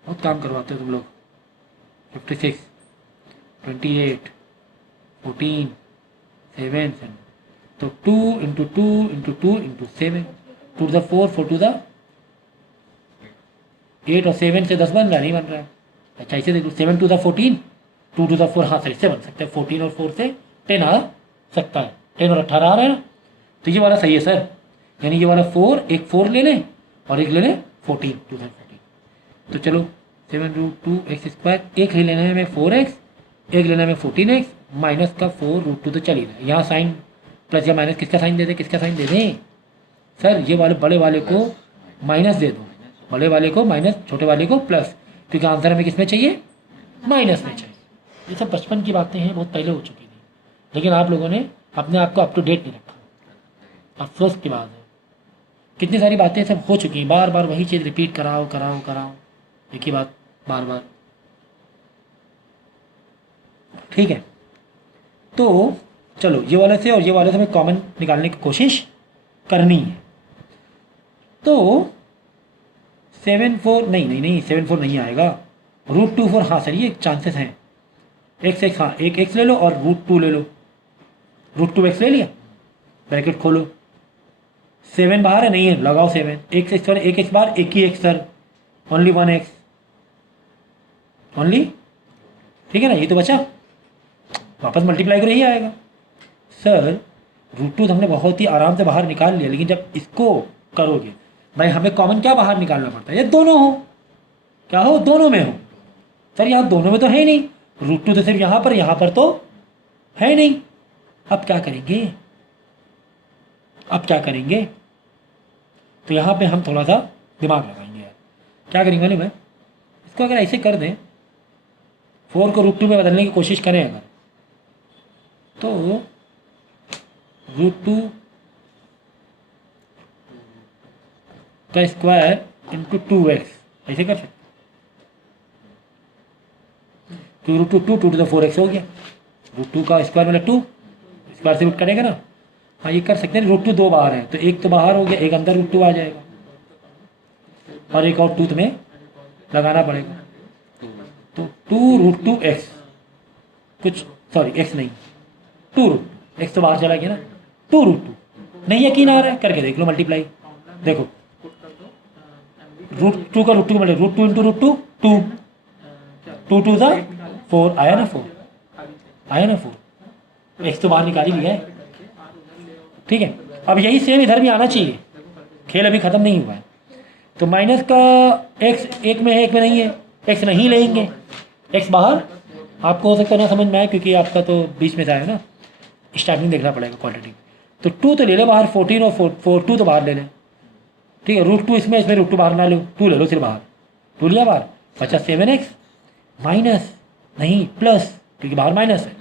बहुत काम करवाते हो तुम लोग। 56 28 14 7 7, तो 2 into 2 into 2 into 7, 2 to the 4 4 to the 8, और 7 से 10 बन रहा नहीं बन रहा है। अच्छा इसे देखो, 7 टू द 14, 2 टू द 4, हाँ सर इससे बन सकता है। 14 और 4 से 10 आ सकता है, 10 और 18 आ रहा है ना, तो ये वाला सही है सर। यानी ये वाला 4, एक 4 ले लें और एक ले लें 14, 2 14। तो चलो 7√2 एक्स स्क्वायर, एक ले लेना है हमें 4x, एक लेना है हमें 14x, माइनस का 4√2 तो चल ही रहा है। यहाँ साइन प्लस या माइनस किसका साइन दे दें? किसका साइन दे दें सर? ये वाले बड़े वाले को माइनस दे दो, बड़े वाले को माइनस, छोटे वाले को प्लस, क्योंकि आंसर हमें किस में चाहिए? माइनस में चाहिए। ये सब बचपन की बातें हैं, बहुत पहले हो चुकी थी, लेकिन आप लोगों ने अपने आप को अप टू डेट नहीं रखा। अफसोस की बात है, कितनी सारी बातें सब हो चुकी हैं, बार बार वही चीज़ रिपीट कराओ कराओ कराओ, एक ही बात बार बार। ठीक है, तो चलो ये वाले से और ये वाले से हमें कॉमन निकालने की कोशिश करनी है। तो 7 4 नहीं 7 4 नहीं आएगा, √2 4, हाँ सर ये चांसेस हैं। x, हाँ एक x ले लो और √2 ले लो, √2x ले लिया, ब्रैकेट खोलो, 7 बाहर है, नहीं है, लगाओ 7, एक x सर, एक x बाहर, एक ही x sir, only 1x only. ठीक है ना, ये तो बचा, वापस मल्टीप्लाई करो, यही आएगा सर। √2 तो हमने बहुत ही आराम से बाहर निकाल लिया, लेकिन जब इसको करोगे भाई हमें कॉमन क्या बाहर निकालना पड़ता है? ये दोनों हो, क्या हो? दोनों में हो सर। यहाँ दोनों में तो है ही नहीं, √2 तो सिर्फ यहाँ पर तो है नहीं। अब क्या करेंगे? अब क्या करेंगे? तो यहाँ पे हम थोड़ा सा दिमाग लगाएंगे यार। क्या करेंगे मालूम है? इसको अगर ऐसे कर दें, 4 को √2 में बदलने की कोशिश करें अगर, तो √2 का स्क्वायर इंटू 2x ऐसे कर सकते, तो √2 2 टू द 4x हो गया। √2 का स्क्वायर मतलब 2, स्क्वायर से रूट करेगा ना, हाँ ये कर सकते हैं। √2 2 बाहर है, तो एक तो बाहर हो गया, एक अंदर √2 आ जाएगा, और एक और 2 तुम्हें लगाना पड़ेगा। तो 2√2x कुछ, सॉरी x नहीं, 2√2, x तो बाहर चला गया ना, 2√2। नहीं यकीन आ रहा है, करके देख लो मल्टीप्लाई, देखो √2 का √2 मतलब √2 इंटू √2 2, 2 2 ज़ा 4 आया ना, 4 आया ना, 4, x तो बाहर निकाल ही लिया है। ठीक है, अब यही सेम इधर भी आना चाहिए, खेल अभी ख़त्म नहीं हुआ है। तो माइनस का x एक में है, एक में नहीं है, x नहीं लेंगे, x बाहर। आपको हो सकता है ना समझ में आए, क्योंकि आपका तो बीच में से आया ना, स्टार्टिंग देखना पड़ेगा क्वांटिटी। तो 2 तो ले लो बाहर, 14 और 4 2 तो बाहर ले लें। ठीक है, √2 इसमें √2 बाहर ना लो, 2 ले लो सिर्फ बाहर, 2 लिया बाहर, बचा 7x माइनस नहीं प्लस, क्योंकि बाहर माइनस है,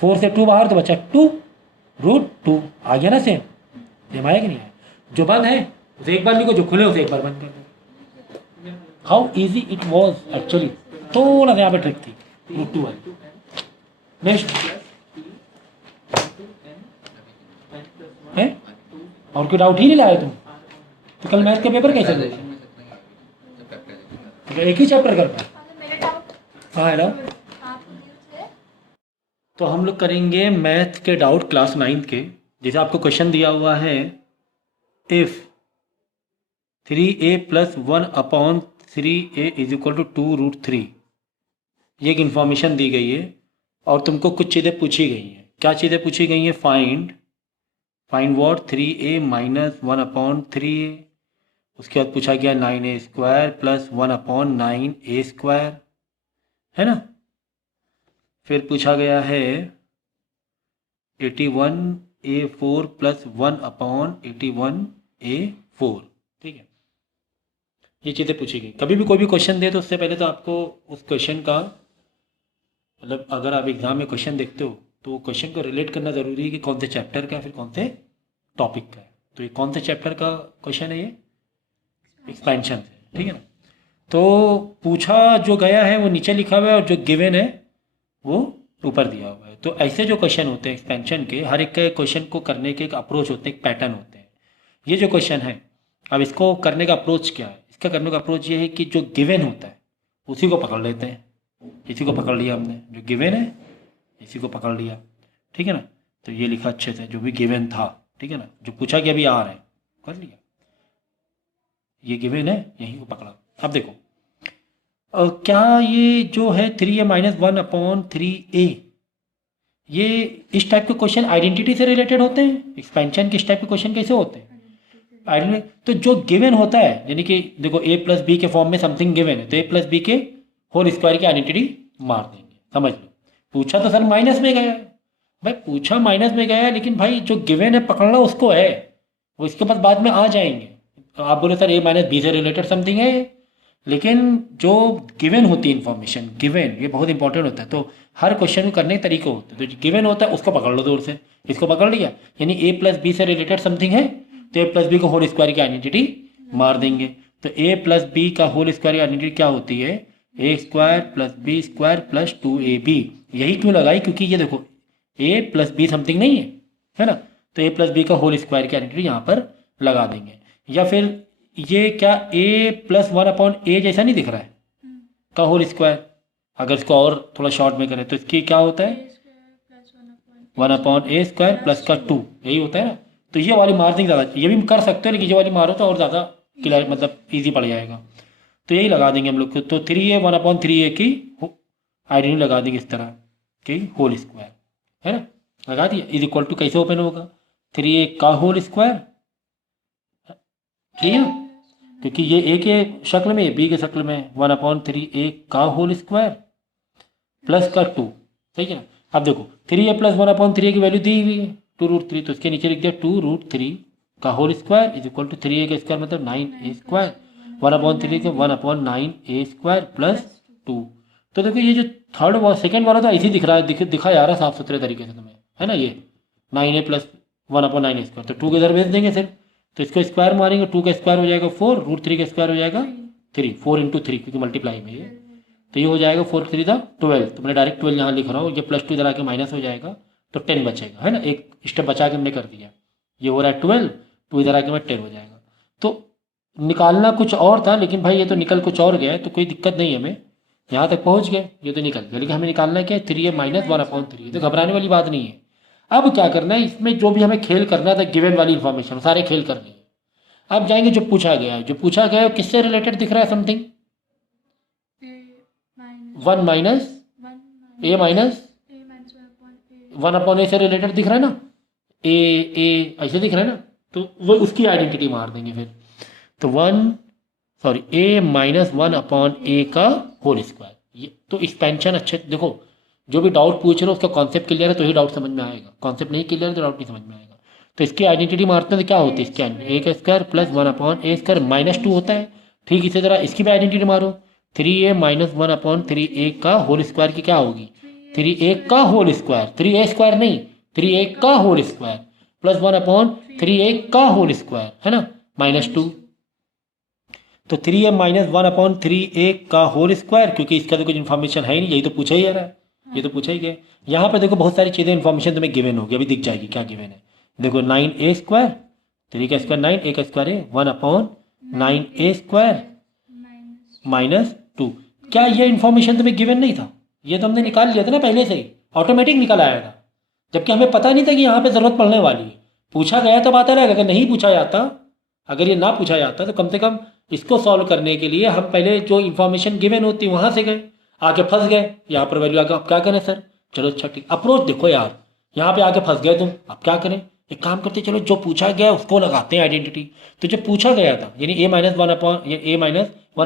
4 से 2 बाहर तो बचा 2√2 आ गया ना, सेम आया कि नहीं आया? जो बंद है उसे एक बार लिखो, जो खुले उसे एक बार बंद कर दो। How easy it was actually, थोड़ा सा यहाँ पे ट्रिक थी √2 वाली। नेक्स्ट है, और कोई डाउट ही नहीं लाए तुम? तो कल मैथ के पेपर कैसे दोगे? तो एक ही चैप्टर कर पाए। हाँ हेलो, तो हम लोग करेंगे मैथ के डाउट क्लास 9th के। जैसे आपको क्वेश्चन दिया हुआ है, if 3a+1/3a is equal to 2√3। ये एक इन्फॉर्मेशन दी गई है और तुमको कुछ चीज़ें पूछी गई हैं। क्या चीज़ें पूछी गई हैं? Find what 3a - 1/3a। उसके बाद पूछा गया 9a² + 1/9a², है ना। फिर पूछा गया है 81a4 + 1/81a4, ठीक है। ये चीज़ें पूछी गई। कभी भी कोई भी क्वेश्चन दे तो उससे पहले तो आपको उस क्वेश्चन का मतलब अगर आप एग्जाम में क्वेश्चन देखते हो तो क्वेश्चन को रिलेट करना ज़रूरी है कि कौन से चैप्टर का है, फिर कौन से टॉपिक का है। तो ये कौन से चैप्टर का क्वेश्चन है? ये एक्सपेंशन से, ठीक है ना। तो पूछा जो गया है वो नीचे लिखा हुआ है और जो गिवन है वो ऊपर दिया हुआ है। तो ऐसे जो क्वेश्चन होते हैं एक्सपेंशन के, हर एक के क्वेश्चन को करने के एक अप्रोच होते हैं, एक पैटर्न होते हैं। ये जो क्वेश्चन है, अब इसको करने का अप्रोच क्या है? इसका करने का अप्रोच ये है कि जो गिवन होता है उसी को पकड़ लेते हैं। इसी को पकड़ लिया हमने, जो गिवन है इसी को पकड़ लिया, ठीक है ना। तो ये लिखा अच्छे से, जो भी गिवन था, ठीक है ना, जो पूछा गया अभी आ रहा है, कर लिया। ये गिवन है, यहीं को पकड़ा। अब देखो क्या ये जो है 3a - 1/3a, ये इस टाइप के क्वेश्चन आइडेंटिटी से रिलेटेड होते हैं? एक्सपेंशन के इस टाइप के क्वेश्चन कैसे होते हैं? आइडेंटिटी। तो जो गिवन होता है, यानी कि देखो a + b के फॉर्म में समथिंग गिवन है, तो a + b के होल स्क्वायर की आइडेंटिटी मार देंगे। समझ लो, पूछा तो सर माइनस में गया है भाई, पूछा माइनस में गया है, लेकिन भाई जो गिवन है पकड़ना उसको है, वो इसके बाद में आ जाएंगे। तो आप बोले सर a - b से रिलेटेड समथिंग है, लेकिन जो गिवन होती है इन्फॉर्मेशन, गिवन ये बहुत इंपॉर्टेंट होता है। तो हर क्वेश्चन को करने के तरीके होते हैं। तो जो गिवन होता है उसको पकड़ लो दूर से, इसको पकड़ लिया, यानी a + b से रिलेटेड समथिंग है, तो a + b को होल स्क्वायर की आइडेंटिटी मार देंगे। तो a + b का होल स्क्वायर की आइडेंटिटी क्या होती है? a² + b² + 2ab। यही क्यों लगाई? क्योंकि ये देखो a + b समथिंग नहीं है ना, तो a + b का होल स्क्वायर की आइडेंटिटी यहाँ पर लगा देंगे। या फिर ये क्या a + 1/a जैसा नहीं दिख रहा है का होल स्क्वायर? अगर इसको और थोड़ा शॉर्ट में करें तो इसकी क्या होता है? 1/a² प्लस का 2, यही होता है ना। तो ये वाली मार्जिंग ज़्यादा, ये भी कर सकते हो लेकिन ये वाली मारो तो और ज़्यादा क्लियर, मतलब ईजी पड़ जाएगा। तो यही लगा देंगे हम लोग को। तो 3a 1/3a की आइडेंटिटी लगा देंगे इस तरह कि होल स्क्वायर, है ना, लगा दिया। इज इक्वल टू कैसे ओपन होगा? 3a का होल स्क्वायर, ठीक है, क्योंकि ये a के शक्ल में, b के शक्ल में 1/3a का होल स्क्वायर प्लस का 2, ठीक है ना। अब देखो 3a + 1/3a की वैल्यू दी हुई है 2√3, तो इसके नीचे लिख दिया 2√3 का whole square is equal to 3a का स्क्वायर मतलब 9a², 1/3 के 1/9a² प्लस 2। तो देखो ये जो थर्ड सेकेंड वाला तो ऐसे ही दिख रहा है, दिखा जा रहा है साफ सुथरे तरीके से तुम्हें, है ना। ये 9a + 1/9a², तो 2 के इधर भेज देंगे सिर्फ, तो इसको स्क्वायर मारेंगे, 2 का स्क्वायर हो जाएगा 4, √3 का स्क्वायर हो जाएगा 3, 4 × 3 क्योंकि मल्टीप्लाई में ये, तो ये हो जाएगा 4 × 3 = 12। तो मैं डायरेक्ट 12 यहाँ लिख रहा हूँ, ये +2 इधर आके माइनस हो जाएगा तो 10 बचेगा, है ना। एक स्टेप बचा के हमने कर दिया, ये हो रहा है 12, 2 इधर आके में 10 हो जाएगा। तो निकालना कुछ और था, लेकिन भाई ये तो निकल कुछ और गया है, तो कोई दिक्कत नहीं है, हमें यहाँ तक पहुँच गए, ये तो निकल गया, लेकिन हमें निकालना है क्या? 3a - 1/3, तो घबराने वाली बात नहीं है। अब क्या करना है, इसमें जो भी हमें खेल करना था, गिवन वाली इन्फॉर्मेशन सारे खेल कर लिए। अब जाएंगे जो पूछा गया है, जो पूछा गया है किससे रिलेटेड दिख रहा है? समथिंग 1 - a - 1/a से रिलेटेड दिख रहा है ना, a ऐसे दिख रहा है ना, तो वो उसकी आइडेंटिटी मार देंगे फिर। तो a - 1/a का होल स्क्वायर, ये तो एक्सपेंशन। अच्छे देखो, जो भी डाउट पूछ रहे हो उसका कॉन्सेप्ट क्लियर है तो ही डाउट समझ में आएगा, कॉन्सेप्ट नहीं क्लियर है तो डाउट नहीं समझ में आएगा। तो इसकी आइडेंटिटी मारते हैं तो क्या होती है? इसकी a² + 1/a² - 2 होता है। ठीक इसी तरह इसकी भी आइडेंटिटी मारो, 3a - 1/3a का होल स्क्वायर की क्या होगी? 3a का होल स्क्वायर, 3a² नहीं, 3a का होल स्क्वायर प्लस 1/3a का होल स्क्वायर, है ना, -2। तो 3a - 1/3a का होल स्क्वायर, क्योंकि इसका तो कुछ इन्फॉर्मेशन है ही नहीं, यही तो पूछा ही जा रहा है, ये तो पूछा ही गया। यहाँ पे देखो बहुत सारी चीज़ें इन्फॉर्मेशन तुम्हें गिवन होगी, अभी दिख जाएगी क्या गिवन है। देखो 9a², 3 का स्क्वायर 9, a का स्क्वायर है 1/9a² -2। क्या ये इन्फॉर्मेशन तुम्हें गिवन नहीं था? ये तो हमने निकाल लिया था ना पहले से ही, ऑटोमेटिक निकल आया था, जबकि हमें पता नहीं था कि यहाँ पे ज़रूरत पड़ने वाली है। पूछा गया तो बात अलग है, अगर नहीं पूछा जाता अगर ये ना पूछा जाता तो कम से कम इसको सॉल्व करने के लिए हम पहले जो इन्फॉर्मेशन गिवन होती वहाँ से गए, आके फंस गए, यहाँ पर वैल्यू आके अब क्या करें सर? चलो अच्छा ठीक, अप्रोच देखो यार, यहाँ पे आके फंस गए तुम, अब क्या करें? एक काम करते चलो जो पूछा गया उसको लगाते हैं आइडेंटिटी। तो जो पूछा गया था यानी ए माइनस वन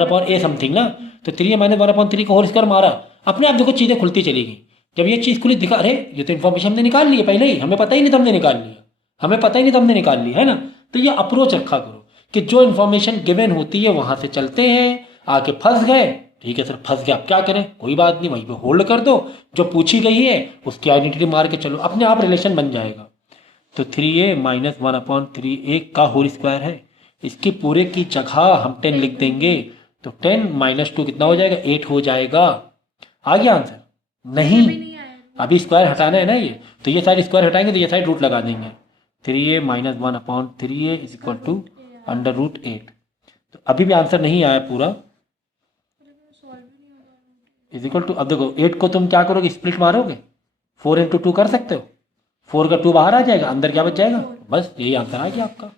अपॉन ए समथिंग ना, तो 3a-1/3 का होल स्क्वायर मारा, अपने आप देखो चीज़ें खुलती चली गई। जब ये चीज़ खुली दिखा, अरे ये तो इन्फॉर्मेशन हमने निकाल ली है पहले ही, हमें पता ही नहीं था हमने निकाल लिया, हमें पता ही नहीं था हमने निकाल ली है ना। तो ये अप्रोच रखा करो कि जो इन्फॉर्मेशन गिवन होती है वहाँ से चलते हैं, आके फंस गए, ठीक है सर फंस गया, अब क्या करें? कोई बात नहीं, वहीं पे होल्ड कर दो, जो पूछी गई है उसकी आइडेंटिटी मार के चलो, अपने आप रिलेशन बन जाएगा। तो 3a-1/3a का होल स्क्वायर है, इसकी पूरे की जगह हम 10 लिख देंगे, तो 10 - 2 कितना हो जाएगा? 8 हो जाएगा। आ गया आंसर? नहीं, अभी स्क्वायर हटाना है ना ये, तो ये साइड स्क्वायर हटाएंगे तो ये साइड रूट लगा देंगे। 3a-1/3a = √8। तो अभी भी आंसर नहीं आया पूरा, इक्वल टू, अब देखो 8 को तुम क्या करोगे? स्प्लिट मारोगे, 4 × 2 कर सकते हो, 4 का 2 बाहर आ जाएगा, अंदर क्या बच जाएगा? बस यही आंसर आ गया आपका।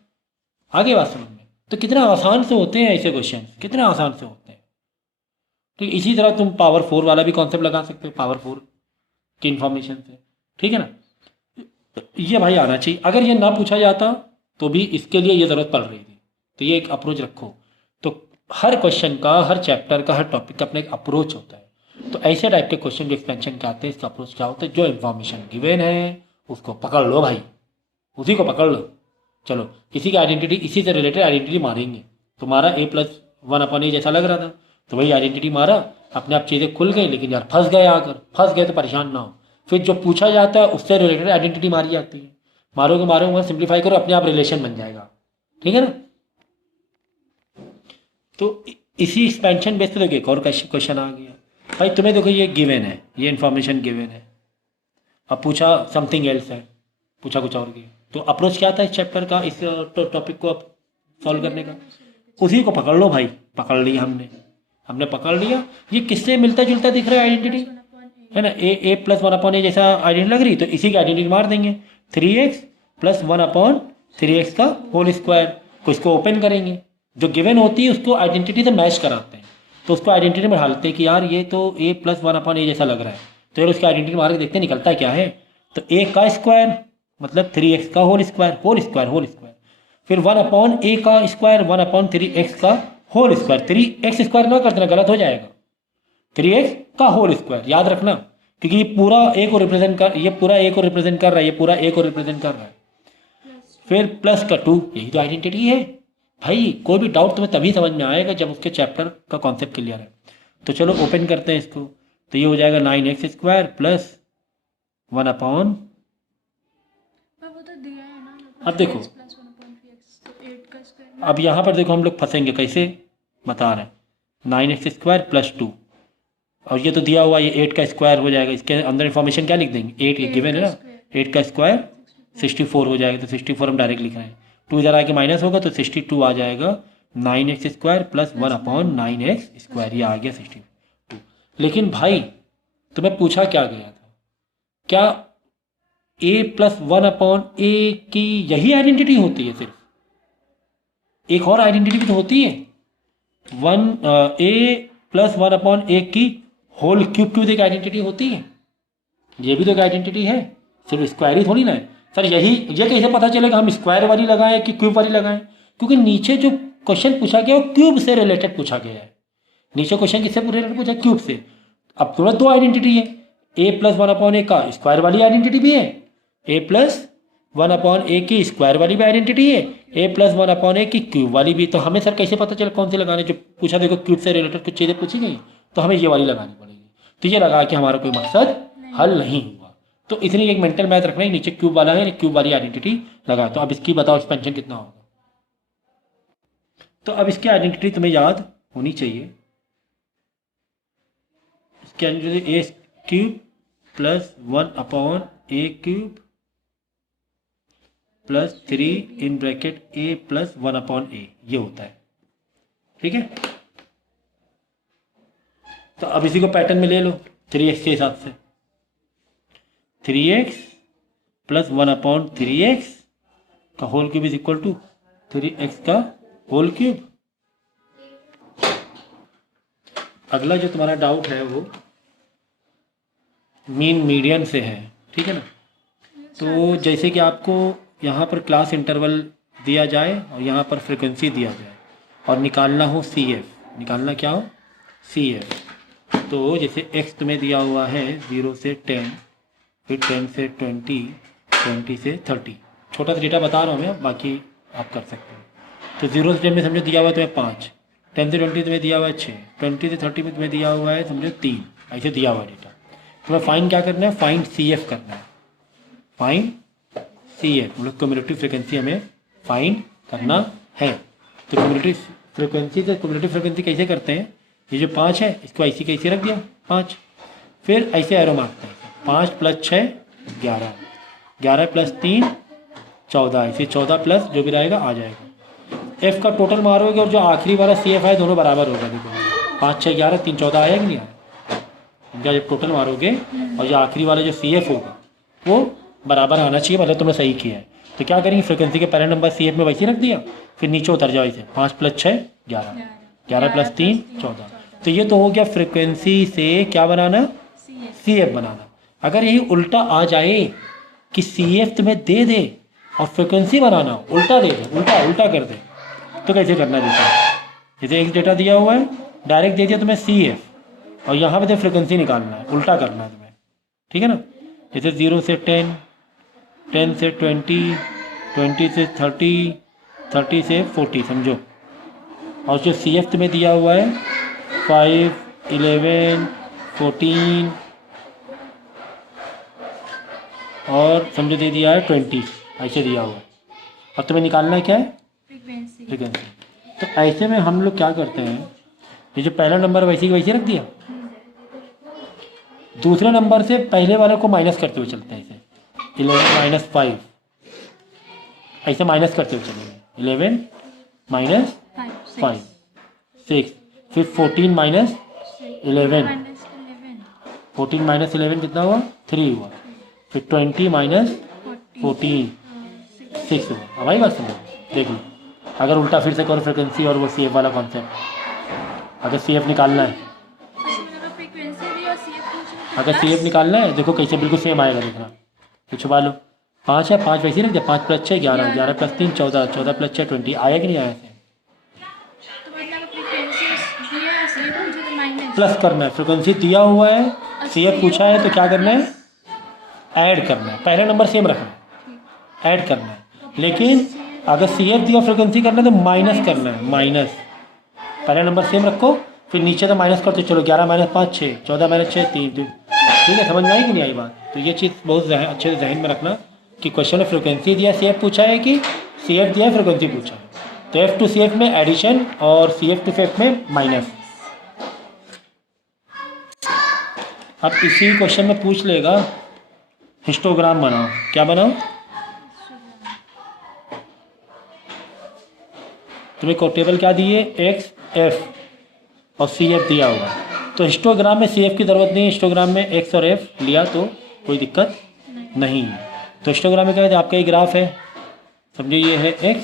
आगे बात समझ में? तो कितना आसान से होते हैं ऐसे क्वेश्चन, कितना आसान से होते हैं। तो इसी तरह तुम पावर 4 वाला भी कॉन्सेप्ट लगा सकते हो, पावर 4 की इंफॉर्मेशन से, ठीक है ना। तो ये भाई आना चाहिए, अगर ये ना पूछा जाता तो भी इसके लिए ये ज़रूरत पड़ रही थी। तो ये एक अप्रोच रखो। तो हर क्वेश्चन का, हर चैप्टर का, हर टॉपिक का अपना एक अप्रोच होता है। तो ऐसे टाइप के क्वेश्चन जो एक्सपेंशन के आते हैं, इसका अप्रोच क्या होता है? जो इन्फॉर्मेशन गिवन है उसको पकड़ लो भाई, उसी को पकड़ लो। चलो इसी की आइडेंटिटी, इसी से रिलेटेड आइडेंटिटी मारेंगे। तुम्हारा a+1/a जैसा लग रहा था, तो वही आइडेंटिटी मारा, अपने आप चीज़ें खुल गई। लेकिन यार फंस गए, आकर फंस गए तो परेशान ना हो, फिर जो पूछा जाता है उससे रिलेटेड आइडेंटिटी मारी जाती है। मारोगे मारोगे, सिंप्लीफाई करो, अपने आप रिलेशन बन जाएगा, ठीक है ना। तो इसी एक्सपेंशन बेस पे देखो एक और क्वेश्चन आ गया भाई, तुम्हें देखो ये गिवन है, ये इन्फॉर्मेशन गिवन है, अब पूछा समथिंग एल्स है, पूछा कुछ और की, तो अप्रोच क्या था इस चैप्टर का, इस टॉपिक को सॉल्व करने का? उसी को पकड़ लो भाई, पकड़ लिया हमने पकड़ लिया। ये किससे मिलता जुलता दिख रहा है आइडेंटिटी, है ना? a+1/a जैसा आइडेंटिटी लग रही, तो इसी की आइडेंटिटी मार देंगे, 3x + 1/3x का होल स्क्वायर को इसको ओपन करेंगे, जो गिवन होती है उसको आइडेंटिटी से मैच कराते हैं, तो उसको आइडेंटिटी में डालते हैं कि यार ये तो a+1/a जैसा लग रहा है, तो यार उसकी आइडेंटिटी मार के देखते हैं निकलता क्या है। तो a का स्क्वायर मतलब 3x का होल स्क्वायर, फिर 1/a का स्क्वायर 1/3x का होल स्क्वायर, 3x स्क्वायर ना कर देना, गलत हो जाएगा, 3x का होल स्क्वायर याद रखना, क्योंकि ये पूरा a को रिप्रेजेंट कर, ये पूरा a को रिप्रेजेंट कर रहा है, ये पूरा a को रिप्रेजेंट कर रहा है, फिर प्लस का 2, यही तो आइडेंटिटी है भाई। कोई भी डाउट तुम्हें तभी समझ में आएगा जब उसके चैप्टर का कॉन्सेप्ट क्लियर है। तो चलो ओपन करते हैं इसको, तो ये हो जाएगा 9x स्क्वायर प्लस 1/, अब देखो, अब यहाँ पर देखो हम लोग फंसेंगे कैसे, बता रहे हैं, 9x स्क्वायर + 2, और ये तो दिया हुआ, ये 8 का स्क्वायर हो जाएगा, इसके अंदर इन्फॉर्मेशन क्या लिख देंगे, 8 ये गिवन है ना, 8 का स्क्वायर 64 हो जाएगा, तो 64 हम डायरेक्ट लिख रहे हैं, 2 इधर आके माइनस होगा तो 62 आ जाएगा, 9x स्क्वायर + 1/9x स्क्वायर, ये आ गया 62। लेकिन भाई तुम्हें पूछा क्या गया था, क्या a+1/a की यही आइडेंटिटी होती है? सिर्फ एक और आइडेंटिटी भी तो होती है, a+1/a की होल क्यूब एक आइडेंटिटी होती है, ये भी तो एक आइडेंटिटी है, सिर्फ स्क्वायर ही थोड़ी ना है। सर यही, ये कैसे पता चलेगा हम स्क्वायर वाली लगाएं कि क्यूब वाली लगाएं? क्योंकि नीचे जो क्वेश्चन पूछा गया वो क्यूब से रिलेटेड पूछा गया है, नीचे क्वेश्चन किससे रिलेटेड पूछा? क्यूब से। अब तुरंत दो आइडेंटिटी है, a+1/a का स्क्वायर वाली आइडेंटिटी भी है, a+1/a की स्क्वायर वाली भी आइडेंटिटी है, a+1/a की क्यूब वाली भी। तो हमें सर कैसे पता चले कौन सी लगाने? जो पूछा देखो क्यूब से रिलेटेड कुछ चीज़ें पूछी गई, तो हमें ये वाली लगानी पड़ेगी। तो ये लगा के हमारा कोई मकसद हल नहीं हुआ, तो इसलिए एक मेंटल मैथ रखना है, नीचे क्यूब वाला है, क्यूब वाली आइडेंटिटी लगा। तो अब इसकी बताओ एक्सपेंशन कितना होगा? तो अब इसकी आइडेंटिटी तुम्हें याद होनी चाहिए, इसकी identity a³ + 1/a³ + 3 a + 1/a, ये होता है, ठीक है। तो अब इसी को पैटर्न में ले लो 3x के हिसाब से, 3x + 1/3x का होल क्यूब = 3x का होल क्यूब। अगला जो तुम्हारा डाउट है वो मीन मीडियन से है, ठीक है ना। तो जैसे कि आपको यहाँ पर क्लास इंटरवल दिया जाए और यहाँ पर फ्रिक्वेंसी दिया जाए और निकालना हो CF, निकालना क्या हो CF। तो जैसे x तुम्हें दिया हुआ है 0 से 10, फिर 10 से 20, 20 से 30, छोटा सा डेटा बता रहा हूँ मैं, बाकी आप कर सकते हो। तो 0 से 10 में समझो दिया हुआ है तुम्हें 5, 10 से 20 तुम्हें दिया हुआ है 6, 20 से 30 में तुम्हें दिया हुआ है समझो 3, ऐसे दिया हुआ डेटा। तुम्हें फाइंड क्या करना है, फाइंड CF करना है, फाइंड CF मतलब क्यूमुलेटिव फ्रिक्वेंसी हमें फाइंड करना है। तो क्यूमुलेटिव फ्रिक्वेंसी, तो क्यूमुलेटिव फ्रिक्वेंसी कैसे करते हैं, ये जो 5 है इसको ऐसे कैसे रख दिया 5, फिर ऐसे एरो मारते हैं 5 + 6 11, 11 + 3 14, ऐसे 14 प्लस जो भी रहेगा आ जाएगा। F का टोटल मारोगे और जो आखिरी वाला CF है दोनों बराबर होगा। देखो 5 6 11 3 14 आया कि नहीं आया, इनका जब टोटल मारोगे और जो आखिरी वाला जो CF होगा वो बराबर आना चाहिए, मतलब तुमने सही किया है। तो क्या करेंगे, फ्रिक्वेंसी के पहले नंबर CF में वैसे रख दिया, फिर नीचे उतर जाओ ऐसे 5 + 6 11, 11 + 3 14। तो ये तो हो गया फ्रिक्वेंसी से क्या बनाना, CF बनाना। अगर यही उल्टा आ जाए कि CF तुम्हें दे दे और फ्रिक्वेंसी बनाना उल्टा दे दे, उल्टा कर दे, तो कैसे करना है देखो। जैसे एक डेटा दिया हुआ है, डायरेक्ट दे दिया तुम्हें CF और यहाँ पे तो फ्रिक्वेंसी निकालना है, उल्टा करना है तुम्हें, ठीक है ना। जैसे 0 से 10, 10 से 20, 20 से 30, 30 से 40 समझो। और जो CF तुम्हें दिया हुआ है 5, 11, 14 और समझो दे दिया है 20, ऐसे दिया हुआ है। अब तुम्हें निकालना है क्या है, फ्रिक्वेंसी। तो ऐसे में हम लोग क्या करते हैं, ये जो पहला नंबर वैसे ही वैसे रख दिया, दूसरे नंबर से पहले वाले को माइनस करते हुए चलते हैं, ऐसे 11 - 5 ऐसे माइनस करते हुए चलेंगे, 11 - 5 6, फिर 14 - 11, 14 - 11 कितना हुआ 3 हुआ, फिर 20 - 14 6 हुआ। अब आई बात समझो, देख लो अगर उल्टा फिर से करो फ्रिक्वेंसी और वो CF वाला कॉन्सेप्ट, अगर CF निकालना है, अगर CF निकालना है देखो कैसे बिल्कुल सेम आएगा, देखना तो छुपा लो 5 है, 5 वैसे ही रख दिया, 5 + 6 11, 11 + 3 14, 14 + 6 20, आया कि नहीं आया से प्लस करना है। फ्रिक्वेंसी दिया हुआ है, CF पूछा है तो क्या करना है, ऐड करना है, पहले नंबर सेम रखना है, ऐड करना है। लेकिन अगर CF दिया फ्रिक्वेंसी करना है तो माइनस करना है, माइनस, पहले नंबर सेम रखो फिर नीचे तो माइनस करते चलो, 11 - 5 6, 14 - 6 3, ठीक है, समझ में आई कि नहीं आई बात। तो ये चीज़ बहुत अच्छे से जहन में रखना कि क्वेश्चन में फ्रिक्वेंसी दिया CF पूछा है कि CF दिया है फ्रिक्वेंसी पूछा है। तो F to CF में एडिशन और CF to CF में माइनस। अब इसी क्वेश्चन में पूछ लेगा हिस्टोग्राम बनाओ, क्या बनाओ, तुम्हें को टेबल क्या दिए X F और CF दिया हुआ है। तो हिस्टोग्राम में CF की ज़रूरत नहीं है, हिस्टोग्राम में X और F लिया तो कोई दिक्कत नहीं है। तो हिस्टोग्राम में क्या है, आपका ये ग्राफ है समझो, ये है X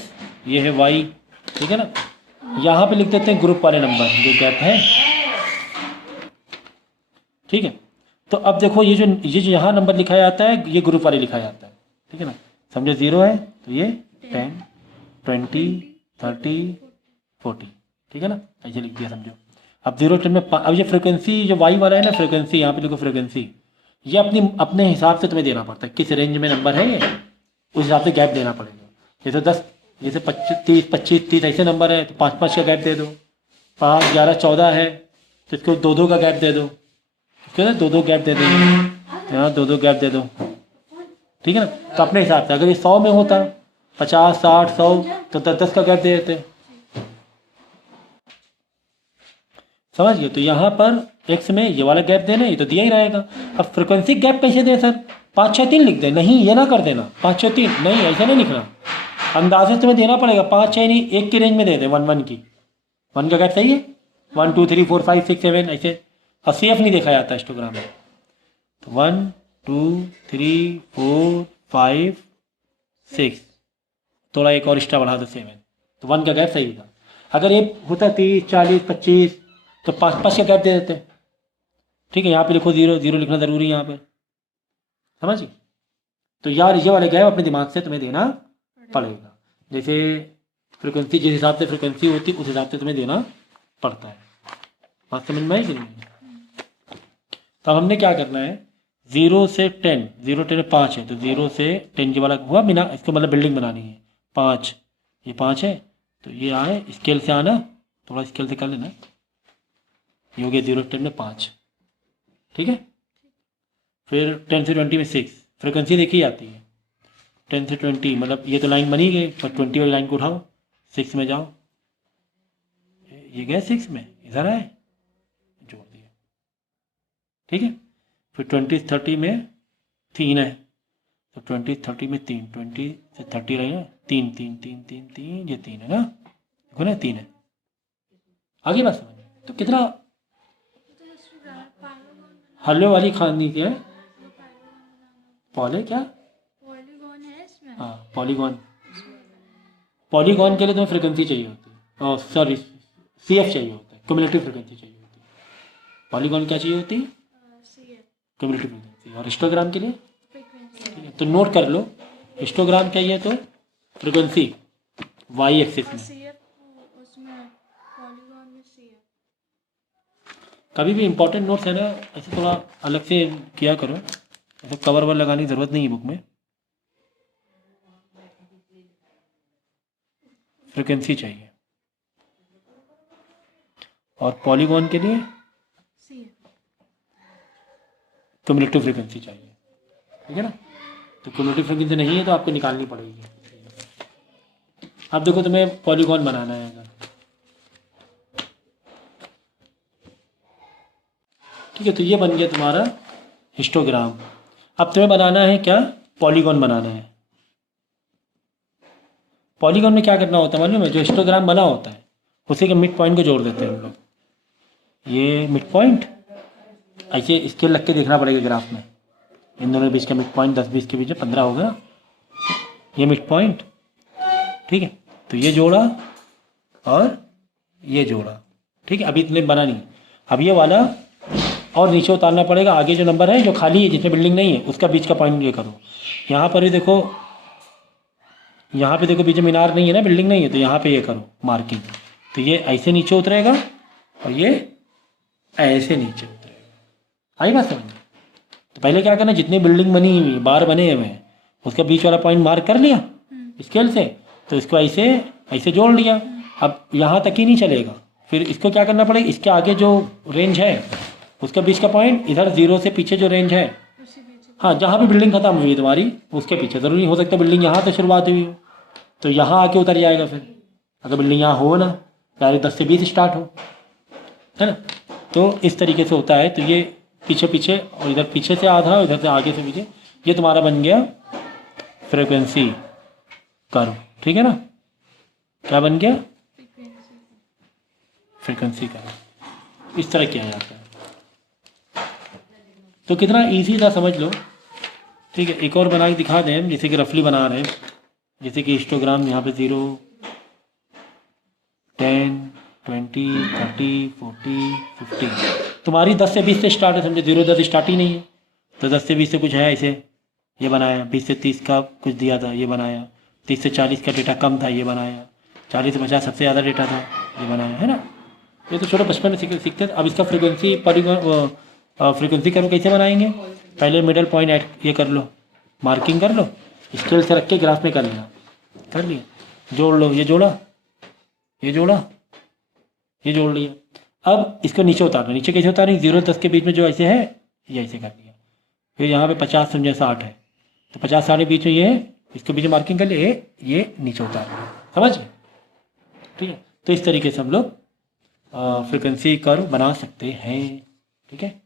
ये है Y, ठीक है ना। यहाँ पे लिख देते हैं ग्रुप वाले नंबर जो गैप है, ठीक है। तो अब देखो ये जो यहाँ नंबर लिखा जाता है ये ग्रुप वाले लिखा जाता है, ठीक है ना। समझो 0 है तो ये 10, 20, 30, 40, ठीक है ना, ऐसे लिख दिया समझो। अब 0 10 में अब ये फ्रिक्वेंसी जो Y वाला है ना, फ्रिक्वेंसी यहाँ पे लिखो फ्रिक्वेंसी, ये अपने हिसाब से तुम्हें देना पड़ता है, किस रेंज में नंबर है ये उस हिसाब से गैप देना पड़ेगा। जैसे 10, जैसे 25 30 ऐसे नंबर है तो 5 5 का गैप दे दो, 5 11 14 है तो इसको 2 2 का गैप दे दो, ठीक है, 2 2 गैप दे दो, यहाँ 2 2 गैप दे दो, ठीक है ना। तो अपने हिसाब से अगर ये 100 में होता 50 60 100 तो 10 10 का गैप दे देते, समझ गए। तो यहाँ पर X में ये वाला गैप देना, ये तो दिया ही रहेगा। अब फ्रिक्वेंसी गैप कैसे दें सर, 5 6 3 लिख दें, नहीं ये ना कर देना 5 6 3 नहीं, ऐसा नहीं लिखना, अंदाजे से तुम्हें देना पड़ेगा, 5 6 नहीं 1 की रेंज में दे दें, 1 1 की, 1 का गैप सही है, 1 2 3 4 5 6 7 ऐसे। और CF नहीं देखा जाता हिस्टोग्राम में, तो 1 2 3 4 5 6, थोड़ा एक और एक्स्ट्रा बढ़ा दो 7, तो 1 का गैप सही था। अगर ये होता 30, 40, 25 तो 5 का गैप दे देते। ठीक है, यहाँ पे लिखो 0, 0 लिखना ज़रूरी है यहाँ पे, समझिए। तो यार ये वाले गैप अपने दिमाग से तुम्हें देना पड़ेगा। जैसे फ्रिक्वेंसी, जिस हिसाब से फ्रिक्वेंसी होती है उस हिसाब से तुम्हें देना पड़ता है। बात समझ में आई कि नहीं? तो हमने क्या करना है, 0 से 10, 0 10 5 है तो 0 से 10 ये वाला हुआ बिना, इसको मतलब बिल्डिंग बनानी है 5, ये 5 है तो ये आए स्केल से आना, थोड़ा स्केल से कर लेना, ये हो गया 0 से 10 में 5। ठीक है, फिर 10 से 20 में 6, फ्रिक्वेंसी देखी जाती है 10 से 20, मतलब ये तो लाइन बनी गई, पर 20 वाली लाइन को उठाओ, 6 में जाओ, ये गया 6 में, इधर आए जोड़ दिया। ठीक है, फिर 20 30 में 3 है तो 20 30 में 3, 20 से 30 रही है 3 3 3 3 3, ये 3 है ना, देखो ना 3 है। आगे बात समझ, तो कितना हल्ले वाली खानी क्या है, पॉले क्या, पॉलीगॉन है इसमें। हाँ पॉलीगॉन, पॉलीगॉन के लिए तुम्हें फ्रिक्वेंसी चाहिए होती है, सॉरी CF चाहिए होता है, क्यूमुलेटिव फ्रिक्वेंसी चाहिए होती है। पॉलीगॉन क्या चाहिए होती है, CF क्यूमुलेटिव फ्रिक्वेंसी। और हिस्टोग्राम के लिए, फ्रीक्वेंसी। ठीक है, तो नोट कर लो, हिस्टोग्राम चाहिए तो फ्रिक्वेंसी y एक्सिस में। CF उसमें पॉलीगॉन में CF। कभी भी इंपॉर्टेंट नोट्स है ना, ऐसे थोड़ा अलग से किया करो, ऐसे कवर वर लगाने की ज़रूरत नहीं है बुक में। फ्रिक्वेंसी चाहिए और पॉलीगॉन के लिए CF। क्यूमुलेटिव फ्रिक्वेंसी चाहिए, ठीक है ना। तो क्यूमुलेटिव फ्रिक्वेंसी नहीं है तो आपको निकालनी पड़ेगी। अब देखो तुम्हें पॉलीगॉन बनाना है अगर, ठीक है, तो ये बन गया तुम्हारा हिस्टोग्राम। अब तुम्हें बनाना है क्या, पॉलीगॉन बनाना है। पॉलीगॉन में क्या करना होता है मालूम है, जो हिस्टोग्राम बना होता है उसी के मिड पॉइंट को जोड़ देते हैं हम लोग। ये मिड पॉइंट ऐसे स्केल रख के देखना पड़ेगा ग्राफ में, इन दोनों के बीच का मिड पॉइंट 10 20 के बीच में 15 होगा, ये मिड पॉइंट। ठीक है, तो ये जोड़ा और ये जोड़ा, ठीक है। अभी इतने बना नहीं, अब ये वाला और नीचे उतारना पड़ेगा। आगे जो नंबर है जो खाली है जिसमें बिल्डिंग नहीं है उसका बीच का पॉइंट ये करो। यहाँ पर भी देखो, यहाँ पे देखो बीच में मीनार नहीं है ना, बिल्डिंग नहीं है, तो यहाँ पे ये करो मार्किंग, तो ये ऐसे नीचे उतरेगा और ये ऐसे नीचे उतरेगा। आई बात समझ में? तो पहले क्या करना, जितनी बिल्डिंग बनी हुई बार बने हुए हैं उसका बीच वाला पॉइंट मार्क कर लिया स्केल से, तो इसको ऐसे ऐसे जोड़ लिया। अब यहाँ तक ही नहीं चलेगा, फिर इसको क्या करना पड़ेगा, इसके आगे जो रेंज है उसका बीच का पॉइंट इधर 0 से पीछे जो रेंज है, उसी बीच। हाँ जहाँ भी बिल्डिंग खत्म हुई है तुम्हारी उसके पीछे, ज़रूरी हो सकता है बिल्डिंग यहाँ से शुरुआत हुई हो तो यहाँ आके उतर जाएगा। फिर अगर बिल्डिंग यहाँ हो ना, पहले 10 से 20 स्टार्ट हो, है ना, तो इस तरीके से होता है। तो ये पीछे पीछे और इधर पीछे से आधा, इधर से आगे से पीछे, ये तुम्हारा बन गया फ्रिक्वेंसी कर्व। ठीक है ना, क्या बन गया, फ्रिक्वेंसी कर्व। इस तरह किया जाता है। तो कितना इजी था समझ लो। ठीक है, एक और बना के दिखा दें हम, जैसे कि रफली बना रहे हैं, जैसे कि हिस्टोग्राम यहाँ पे 0 10 20 30 40 50, तुम्हारी 10 से 20 से स्टार्ट है, समझो 0 10 स्टार्ट ही नहीं है, तो 10 से 20 से कुछ है ऐसे, ये बनाया। 20 से 30 का कुछ दिया था, ये बनाया। 30 से 40 का डेटा कम था, ये बनाया। 40 से 50 सबसे ज़्यादा डेटा था, ये बनाया, है ना। ये तो छोटे बचपन में सीखते थे। अब इसका फ्रिक्वेंसी फ्रिक्वेंसी कर्व कैसे बनाएंगे, पहले मिडल पॉइंट ऐड ये कर लो, मार्किंग कर लो, स्केल से रख के ग्राफ में कर लेना, कर लिया, जोड़ लो, ये जोड़ा, ये जोड़ा, ये जोड़ लिया। अब इसको नीचे उतारना, नीचे कैसे उतारेंगे, 0 10 के बीच में जो ऐसे है ये ऐसे कर लिया। फिर यहाँ पे 50 समझे 60 है, तो 50 60 के बीच में ये है, इसके बीच में मार्किंग कर लिए, ये नीचे उतार लिया, समझ गए। ठीक है, तो इस तरीके से हम लोग फ्रिक्वेंसी कर्व बना सकते हैं। ठीक है,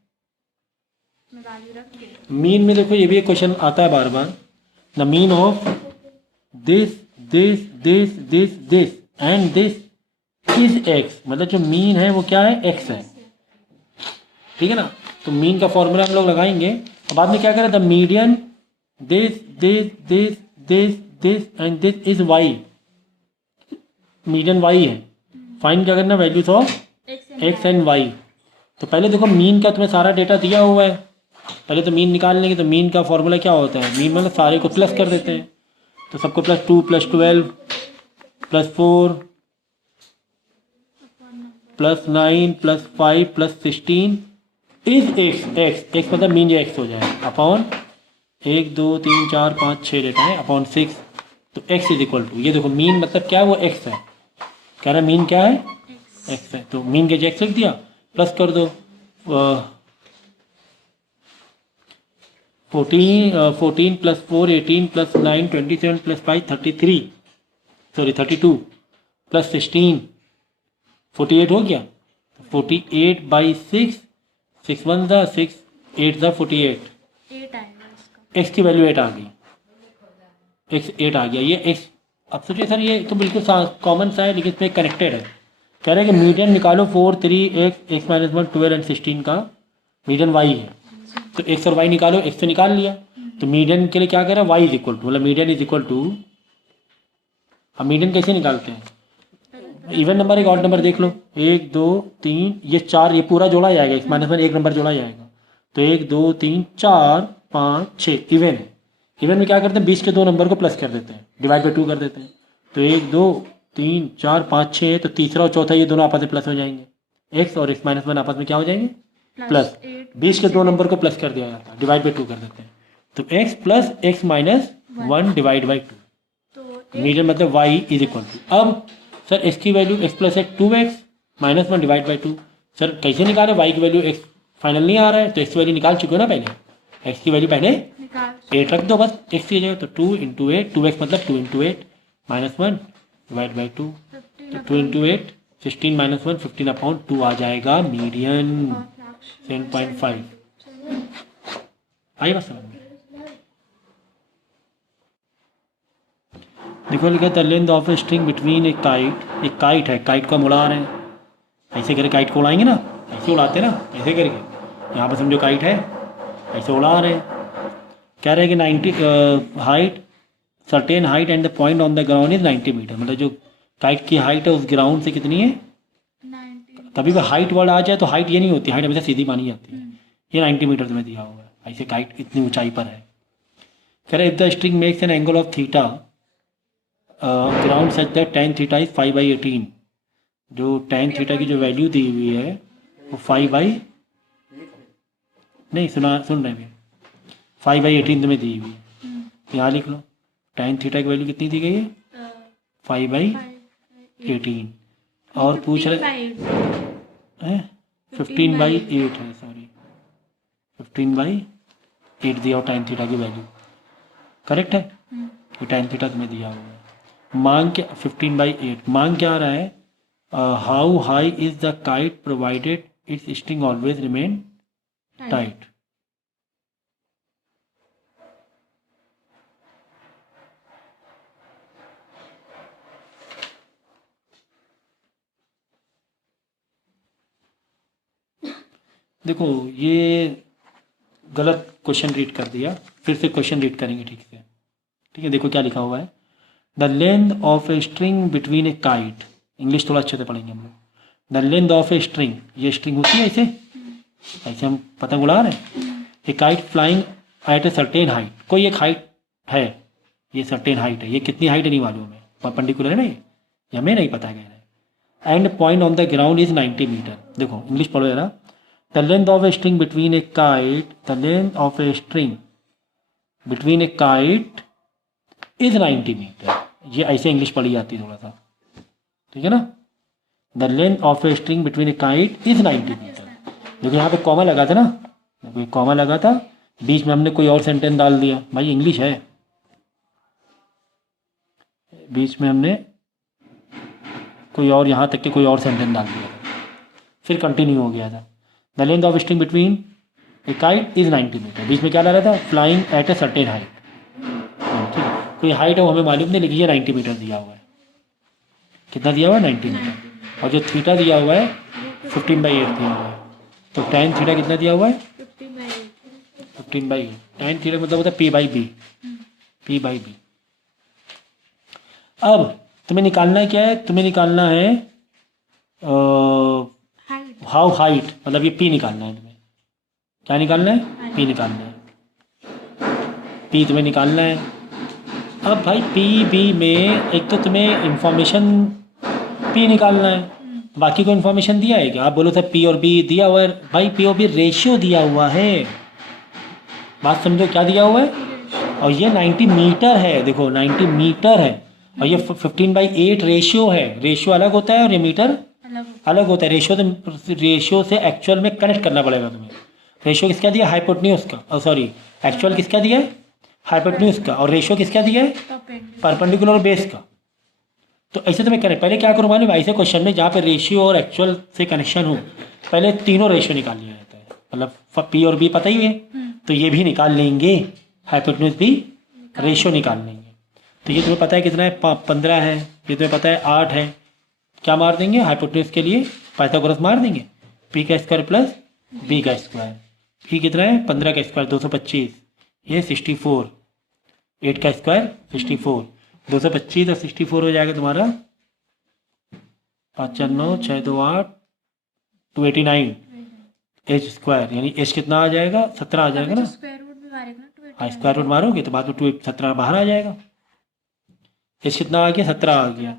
मीन में देखो ये भी एक क्वेश्चन आता है बार बार, the mean of this this this this this and this is X, मतलब जो मीन है वो क्या है, एक्स है। ठीक है ना, तो मीन का फॉर्मूला हम लोग लगाएंगे और बाद में क्या करें, the median this this this this this and this is y. Median y है, फाइंड क्या करना, values of x and y. तो पहले देखो मीन का तुम्हें सारा डेटा दिया हुआ है, पहले तो मीन निकाल लेंगे। तो मीन का फॉर्मूला क्या होता है, मीन मतलब सारे को प्लस कर देते हैं। तो सबको +2 +12 +4 +9 +5 +16 इज एक्स। एक्स मतलब मीन या एक्स हो जाए अपॉन 1 2 3 4 5 6 डेटा है अपॉन 6। तो एक्स इज इक्वल टू, ये देखो मीन मतलब क्या है, वो एक्स है। कह रहा है मीन क्या है, एक्स है। तो मीन के जो एक्स लिख दिया, प्लस कर दो 14 + 4 18 + 9 27 + 5 32 +16 48 हो गया। 48/6, 6 1 ज़ा 6 8 ज़ा 48, 8 आएगा इसका। एक्स की वैल्यू 8 आ गई, एक्स 8 आ गया। ये एक्स, अब सोचिए सर ये तो बिल्कुल कॉमन सा है, लेकिन इसमें कनेक्टेड है। कह रहे हैं कि मीडियन निकालो 4 3 x -1 12 एंड 16 का मीडियन वाई है। तो एक्स और वाई निकालो, एक्स तो निकाल लिया। तो मीडियन के लिए क्या कह रहा है, वाई इज इक्वल टू, मतलब मीडियन इज इक्वल टू, हम मीडियन कैसे निकालते हैं, इवन नंबर एक ऑड नंबर देख लो, 1 2 3 ये 4, ये पूरा जोड़ा जाएगा, x -1 एक नंबर जोड़ा जाएगा। तो 1 2 3 4 5 6 इवन है। इवन में क्या करते हैं, 20 के 2 नंबर को प्लस कर देते हैं, डिवाइड बाई 2 कर देते हैं। तो 1 2 3 4 5 6 तो तीसरा और चौथा ये दोनों आपस में प्लस हो जाएंगे। एक्स और x -1 आपस में क्या हो जाएंगे, प्लस। 20 के 2 नंबर को प्लस कर दिया जाता है, डिवाइड बाई 2 कर देते हैं। तो x + x - 1 डिवाइड बाई 2, तो मीडियन मतलब y इज इक्वल टू। अब सर x की value x + 1 2x - 1 divide by 2, sir कैसे निकाले, y की वैल्यू x फाइनल नहीं आ रहा है, तो x की वैल्यू निकाल चुके हो ना पहले, x की वैल्यू पहले निकाल 8 रख दो बस, x की जगह। तो 2 × 8 2x मतलब 2 × 8 -1 डिवाइड बाई 2, तो 2 × 8 16 - 1 15/2 आ जाएगा मीडियन 7.5। आई बात समझ में? देखो लिखा the length of a string between a kite, एक काइट है, काइट को हम उड़ा रहे हैं, ऐसे करके काइट को उड़ाएंगे ना, ऐसे उड़ाते हैं ना, ऐसे करके। यहाँ पर समझो काइट है, ऐसे उड़ा रहे हैं। कह रहे हैं कि 90 height, certain height and the point on the ground is 90 metre, मतलब जो काइट की हाइट है उस ग्राउंड से कितनी है, 19। कभी भी हाइट वर्ड आ जाए तो हाइट ये नहीं होती, हाइट हमेशा सीधी मानी जाती है। ये 90 मीटर तुम्हें दिया हुआ है, ऐसे काइट इतनी ऊंचाई पर है। कह रहे if the string makes an angle of theta ground such that tan theta is 5/18, जो tan थीटा की जो वैल्यू दी हुई है वो 5 नहीं सुन रहे हैं 5/18 तुम्हें दी हुई है। यहाँ लिख लो tan थीटा की वैल्यू कितनी दी गई है, 5/18। और पूछ रहे हैं 15/8 है, सॉरी 15/8 दिया और tan थीटा की वैल्यू करेक्ट है, ये tan थीटा तुम्हें दिया हुआ है। मांग क्या, 15/8 मांग क्या आ रहा है, how high is the kite provided it's string always remain tight. देखो ये गलत क्वेश्चन रीड कर दिया, फिर से क्वेश्चन रीड करेंगे ठीक से। ठीक है, देखो क्या लिखा हुआ है, the length of a string between a kite, English थोड़ा अच्छे से पढ़ेंगे हम लोग। The length of a string, ये स्ट्रिंग होती है ऐसे, ऐसे हम पतंग उड़ा रहे हैं। ए kite flying at a certain height, कोई एक हाइट है, ये सर्टेन हाइट है, ये कितनी हाइट है नहीं मालूम है, परपेंडिकुलर है ना ये हमें नहीं पता है। And point on the ground is 90 metre. देखो इंग्लिश पढ़ो जरा, the length of a string between a kite, the length of a string between a kite is 90 metre. ये ऐसे इंग्लिश पढ़ी जाती है थोड़ा सा, ठीक है ना। The length of a string between a kite is 90 metre. देखो यहाँ पे कॉमा लगा था ना, देखो कॉमा लगा था, बीच में हमने कोई और सेंटेंस डाल दिया, भाई इंग्लिश है, बीच में हमने कोई और यहाँ तक के कोई और सेंटेंस डाल दिया था, फिर कंटिन्यू हो गया था। The length of string between a kite is 90 metre, बीच में क्या लगा था, flying at a certain height. ठीक है, कोई हाइट है वो हमें मालूम नहीं, लेकिन ये 90 मीटर दिया हुआ है। कितना दिया हुआ है, 90 मीटर। और जो थीटा दिया हुआ है 15/8 दिया हुआ है। तो tan थीटा कितना दिया हुआ है, 15/8। tan थीटा मतलब होता है P/B, P/B। अब तुम्हें निकालना है क्या है, तुम्हें निकालना है हाइट हाउ हाइट, मतलब ये पी निकालना है तुम्हें। क्या निकालना है, पी निकालना है, पी तुम्हें निकालना है। अब भाई पी बी में एक तो तुम्हें इंफॉर्मेशन पी निकालना है, बाकी को इन्फॉर्मेशन दिया है क्या? आप बोलो सर पी और बी दिया हुआ है, भाई पी और बी रेशियो दिया हुआ है, बात समझो क्या दिया हुआ है। और ये 90 मीटर है, देखो 90 मीटर है, और ये 15/8 रेशियो है। रेशियो अलग होता है और ये मीटर अलग अलग होता है। रेशियो से एक्चुअल में कनेक्ट करना पड़ेगा तुम्हें। रेशियो किसका दिया, हाइपोटेन्यूज का, सॉरी एक्चुअल किसका दिया है, हाइपोटेन्यूज का, और रेशियो किसका दिया है, परपेंडिकुलर बेस का। तो ऐसे तुम्हें कनेक्ट, पहले क्या करो मालूम है, ऐसे क्वेश्चन में जहाँ पे रेशियो और एक्चुअल से कनेक्शन हो, पहले तीनों रेशियो निकाल लिया जाता है, मतलब पी और बी पता ही है, तो ये भी निकाल लेंगे, हाइपोटेन्यूज भी रेशियो निकाल लेंगे। तो ये तुम्हें पता है कितना है, 15 है, ये तुम्हें पता है 8 है, क्या मार देंगे हाइपोटेन्यूज के लिए, पाइथागोरस मार देंगे, पी का स्क्वायर प्लस बी का स्क्वायर। पी कितना है, 15 का स्क्वायर 225, ये 64, 8 का स्क्वायर 64, 225 और 64 हो जाएगा तुम्हारा 5 4 9 6 2 8 289 एच स्क्वायर, यानी एच कितना आ जाएगा, 17 आ जाएगा ना। स्क्वायर रूट भी मारेगा ना, हाँ स्क्वायर रूट मारोगे तो बाद में 17 बाहर आ जाएगा। एच कितना आ गया, 17 आ गया।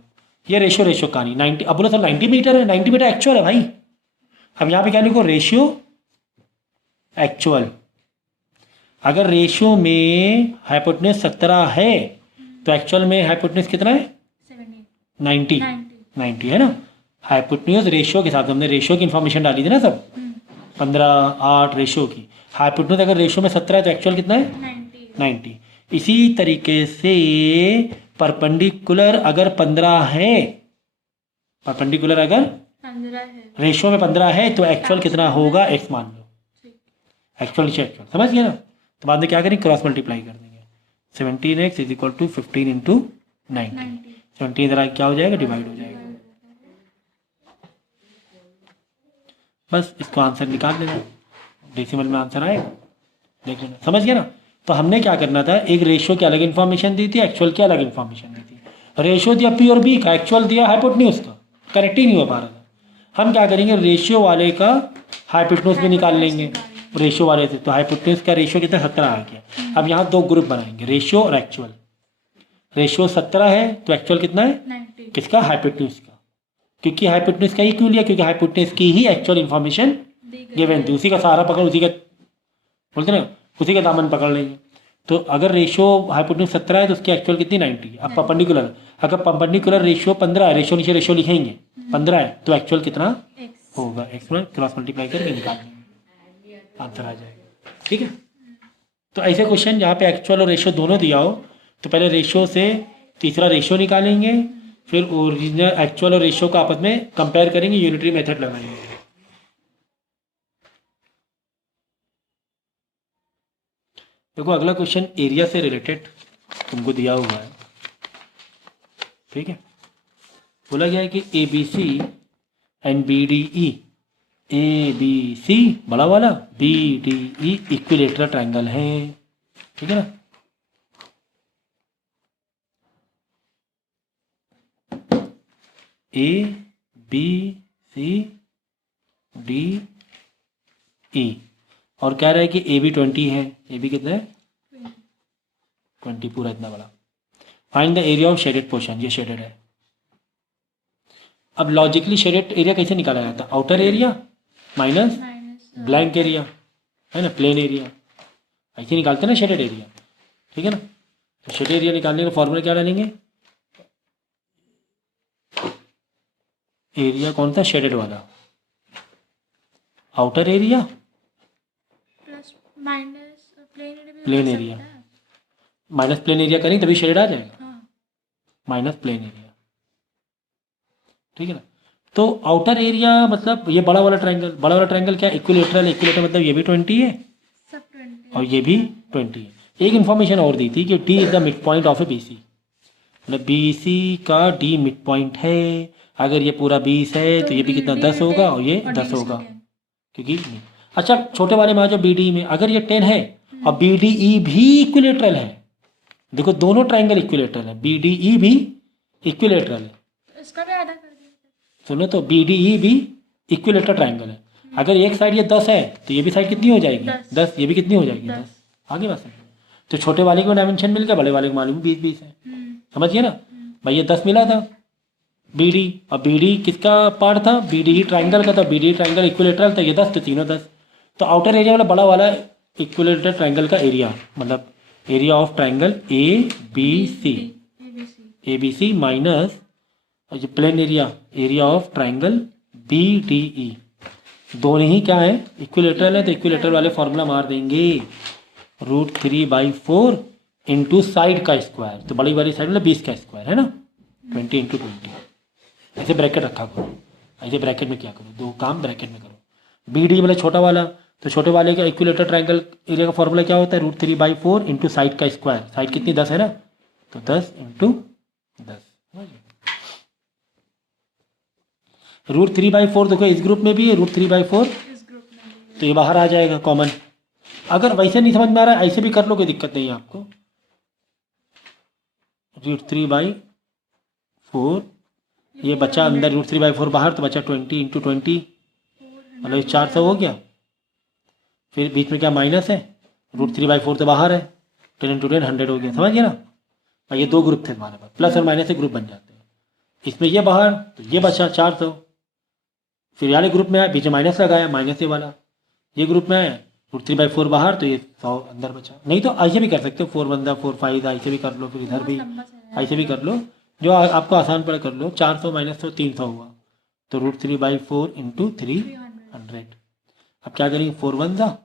ये रेशियो कहानी 90, अब बोलो सर 90 मीटर है, 90 मीटर एक्चुअल है भाई। अब यहाँ पे क्या लिखो, रेशियो एक्चुअल। अगर रेशियो में हाइपोटेन्यूज 17 है तो एक्चुअल में हाइपोटेन्यूज कितना है, 90 90 है ना। हाइपोटेन्यूज रेशियो के साथ हमने रेशियो की इन्फॉर्मेशन डाली थी ना सब, 15 8 रेशियो की। हाइपोटेन्यूज अगर रेशियो में 17 है तो एक्चुअल कितना है, 90। इसी तरीके से परपेंडिकुलर अगर 15 है, परपेंडिकुलर अगर 15 है, रेशियो में 15 है तो एक्चुअल कितना होगा, x मान लो, एक्चुअल नीचे एक्चुअल, समझ गया ना। तो बाद में क्या करेंगे, क्रॉस मल्टीप्लाई कर देंगे, 17x = 15 × 90। 17 इधर क्या हो जाएगा, डिवाइड हो जाएगा। बस इसको आंसर निकाल लेना, डेसिमल में आंसर आएगा, देख लेना, समझ गया ना। तो हमने क्या करना था, एक रेशियो की अलग इन्फॉर्मेशन दी थी, एक्चुअल की अलग इन्फॉर्मेशन दी थी। रेशियो दिया पी और बी का, एक्चुअल दिया हाइपोटेन्यूज का, करेक्ट ही नहीं हो पा रहा था। हम क्या करेंगे, रेशियो वाले का हाइपोटेन्यूज भी निकाल लेंगे रेशियो वाले से। तो हाइपोटेन्यूज का रेशियो कितना, 17 आ गया। अब यहाँ दो ग्रुप बनाएंगे, रेशियो और एक्चुअल। रेशियो 17 है तो एक्चुअल कितना है, 90 किसका, हाइपोटेन्यूज का, क्योंकि हाइपोटेन्यूज का ही क्यों लिया, क्योंकि हाइपोटेन्यूज की ही एक्चुअल इन्फॉर्मेशन गिवन थी, उसी का सहारा पकड़, उसी का बोलते ना, उसी का दामन पकड़ लेंगे। तो अगर रेशियो हाइपोटेन्यूज 17 है तो उसकी एक्चुअल कितनी, 90। अब परपेंडिकुलर, अगर परपेंडिकुलर रेशियो 15 है, रेशियो नीचे रेशियो लिखेंगे, 15 है तो एक्चुअल कितना होगा, एक्स में क्रॉस मल्टीप्लाई करके निकाल लेंगे, आंसर आ जाएगा। ठीक है। तो ऐसे क्वेश्चन जहाँ पे एक्चुअल और रेशियो दोनों दिया हो तो पहले रेशियो से तीसरा रेशियो निकालेंगे, फिर ओरिजिनल एक्चुअल और रेशियो को आपस में कंपेयर करेंगे, यूनिटरी मेथड लगाएंगे। देखो अगला क्वेश्चन एरिया से रिलेटेड तुमको दिया हुआ है, ठीक है। बोला गया है कि ABC एंड BDE, ABC बड़ा वाला, BDE इक्विलेटरल ट्रायंगल है, ठीक है ना। ABCDE और कह रहा है कि AB 20 है, AB कितना है, 20 पूरा इतना बड़ा। Find the area of shaded portion, ये शेडेड है। अब लॉजिकली शेडेड एरिया कैसे निकाला जाता है, outer area minus blank area, है ना, प्लेन एरिया, ऐसे निकालते हैं ना शेडेड एरिया, ठीक है ना। तो शेडेड एरिया निकालने का फॉर्मूला क्या डालेंगे, एरिया कौन सा, शेडेड वाला, outer area plus minus plain area, minus plain area करेंगे तभी शेडेड आ जाएगा, हाँ। माइनस प्लेन एरिया, ठीक है ना। तो आउटर एरिया मतलब ये बड़ा वाला ट्रायंगल, बड़ा वाला ट्रायंगल क्या, इक्विलेटरल, इक्विलेटरल मतलब ये भी 20 है सब 20 और ये भी 20 है। एक इन्फॉर्मेशन और दी थी कि D is the mid point of A BC, मतलब BC का D मिड पॉइंट है। अगर ये पूरा 20 है तो ये भी कितना, 10 होगा और ये 10 होगा, क्योंकि अच्छा छोटे वाले में आ जाओ, BDE में अगर ये 10 है और BDE भी इक्विलेटरल है, देखो दोनों ट्रायंगल इक्विलेटरल है, BDE भी इक्विलेटरल है। तो इसका भी आधा कर दिया। सुनो तो बी डी ई भी इक्विलेटरल ट्राइंगल है। अगर एक साइड ये 10 है तो ये भी साइड कितनी हो जाएगी? 10। 10। ये भी कितनी हो जाएगी? 10। आगे बस तो छोटे वाले को डायमेंशन मिल गया, बड़े वाले को मालूम 20-20 है। समझिए ना भाई, ये 10 मिला था बी डी, और बी डी किसका पार्ट था? बी डी ट्राइंगल का था। बी डी ट्राइंगल इक्विलेटरल था, ये 10 तो तीनों 10। तो आउटर एरिया वाला बड़ा वाला इक्विलेटरल ट्राइंगल का एरिया, मतलब area of triangle A B C, A B C minus जो plane area, area of triangle B D E, दोनों ही क्या है? इक्विलेटरल है। तो इक्विलेटरल वाले फॉर्मूला मार देंगे, √3/4 इंटू साइड का स्क्वायर, तो बड़ी वाली साइड मतलब 20 का स्क्वायर है ना, 20 इंटू 20। ऐसे ब्रैकेट रखा करो, ऐसे ब्रैकेट में क्या करो, दो काम ब्रैकेट में करो। बी डी मतलब छोटा वाला, तो छोटे वाले का इक्विलेटर ट्राइंगल एरिया का फॉर्मूला क्या होता है? √3/4 इंटू साइड का स्क्वायर। साइड कितनी? 10 है ना, तो 10 इंटू 10। √3/4 देखो इस ग्रुप में भी है, √3/4 इस ग्रुप में भी। तो ये बाहर आ जाएगा कॉमन। अगर वैसे नहीं समझ में आ रहा है, ऐसे भी कर लो, कोई दिक्कत नहीं है आपको। √3/4 ये बचा अंदर, √3/4 बाहर, तो बचा 20 इंटू 20, मतलब 400 हो गया। फिर बीच में क्या माइनस है? √3/4 तो बाहर है, 10 इंटू 10 100 हो गया। समझ गया ना? और ये दो ग्रुप थे हमारे पास, प्लस और माइनस से ग्रुप बन जाते हैं। इसमें ये बाहर, तो ये बचा 400। फिर वाले ग्रुप में आया, बीच में माइनस लगाया, माइनस ये वाला। ये ग्रुप में आया, √3/4 बाहर, तो ये 100 अंदर बचा। नहीं तो ऐसे भी कर सकते हो, 4 1 4 5, ऐसे भी कर लो, फिर इधर भी ऐसे भी कर लो, जो आपको आसान पड़े कर लो। 400 माइनस 100 300 हुआ, तो √3/4 इंटू 300। अब क्या करेंगे? 4 1 जा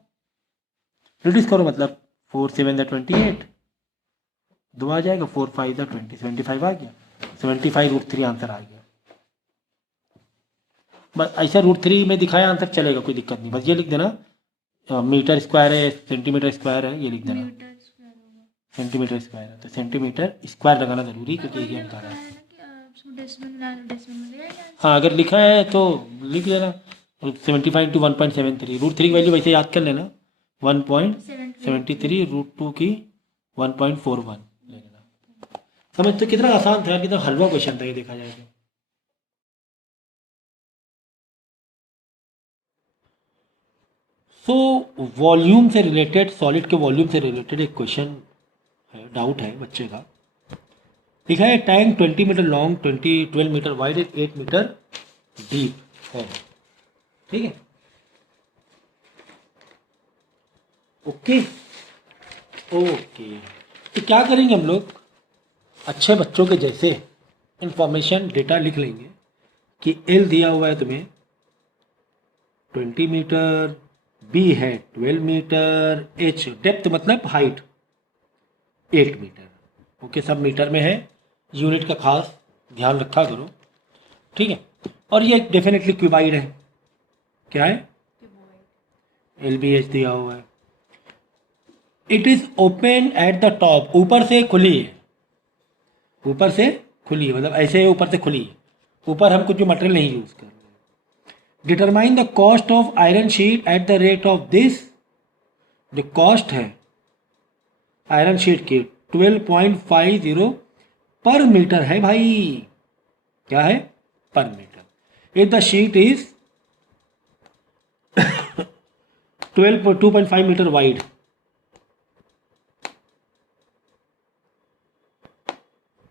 रिड्यूस करो, मतलब 4 7 जा 28, 2 आ जाएगा, 4 5 जा 20, 75 आ गया, 75 √3 आंसर आ गया। बस ऐसा √3 में दिखाया आंसर चलेगा, कोई दिक्कत नहीं। बस ये लिख देना, मीटर स्क्वायर है, सेंटीमीटर स्क्वायर है, ये लिख देना। मीटर स्क्वायर होगा। सेंटीमीटर स्क्वायर है तो सेंटीमीटर स्क्वायर लगाना जरूरी, क्योंकि एरिया निकालना है। हाँ, अगर लिखा है तो लिख लेना 75 इंटू 1.73। √3 की वैल्यू वैसे याद कर लेना, 1.73, √2 की 1.41 ले लेना। समझ तो कितना आसान था, कितना हलवा क्वेश्चन था ये देखा जाए तो। सो वॉल्यूम से रिलेटेड, सॉलिड के वॉल्यूम से रिलेटेड एक क्वेश्चन है, डाउट है बच्चे का। लिखा है tank 20 metre long, 12 metre wide, 8 metre deep है। ठीक है, ओके ओके। तो क्या करेंगे हम लोग, अच्छे बच्चों के जैसे इंफॉर्मेशन डेटा लिख लेंगे कि एल दिया हुआ है तुम्हें 20 मीटर, बी है 12 मीटर, एच डेप्थ मतलब हाइट 8 मीटर। ओके, सब मीटर में है, यूनिट का खास ध्यान रखा करो। ठीक है, और ये डेफिनेटली क्यूबाइड है। क्या है? LBH दिया हुआ है। It is open at the top, ऊपर से खुली है, ऊपर से खुली है मतलब ऐसे ऊपर से खुली है, ऊपर हम कुछ भी मटेरियल नहीं यूज कर रहे। Determine the cost of iron sheet at the rate of this, जो कॉस्ट है आयरन शीट की 12.50 पर मीटर है भाई। क्या है? Per metre. If the sheet is 2.5 metre wide,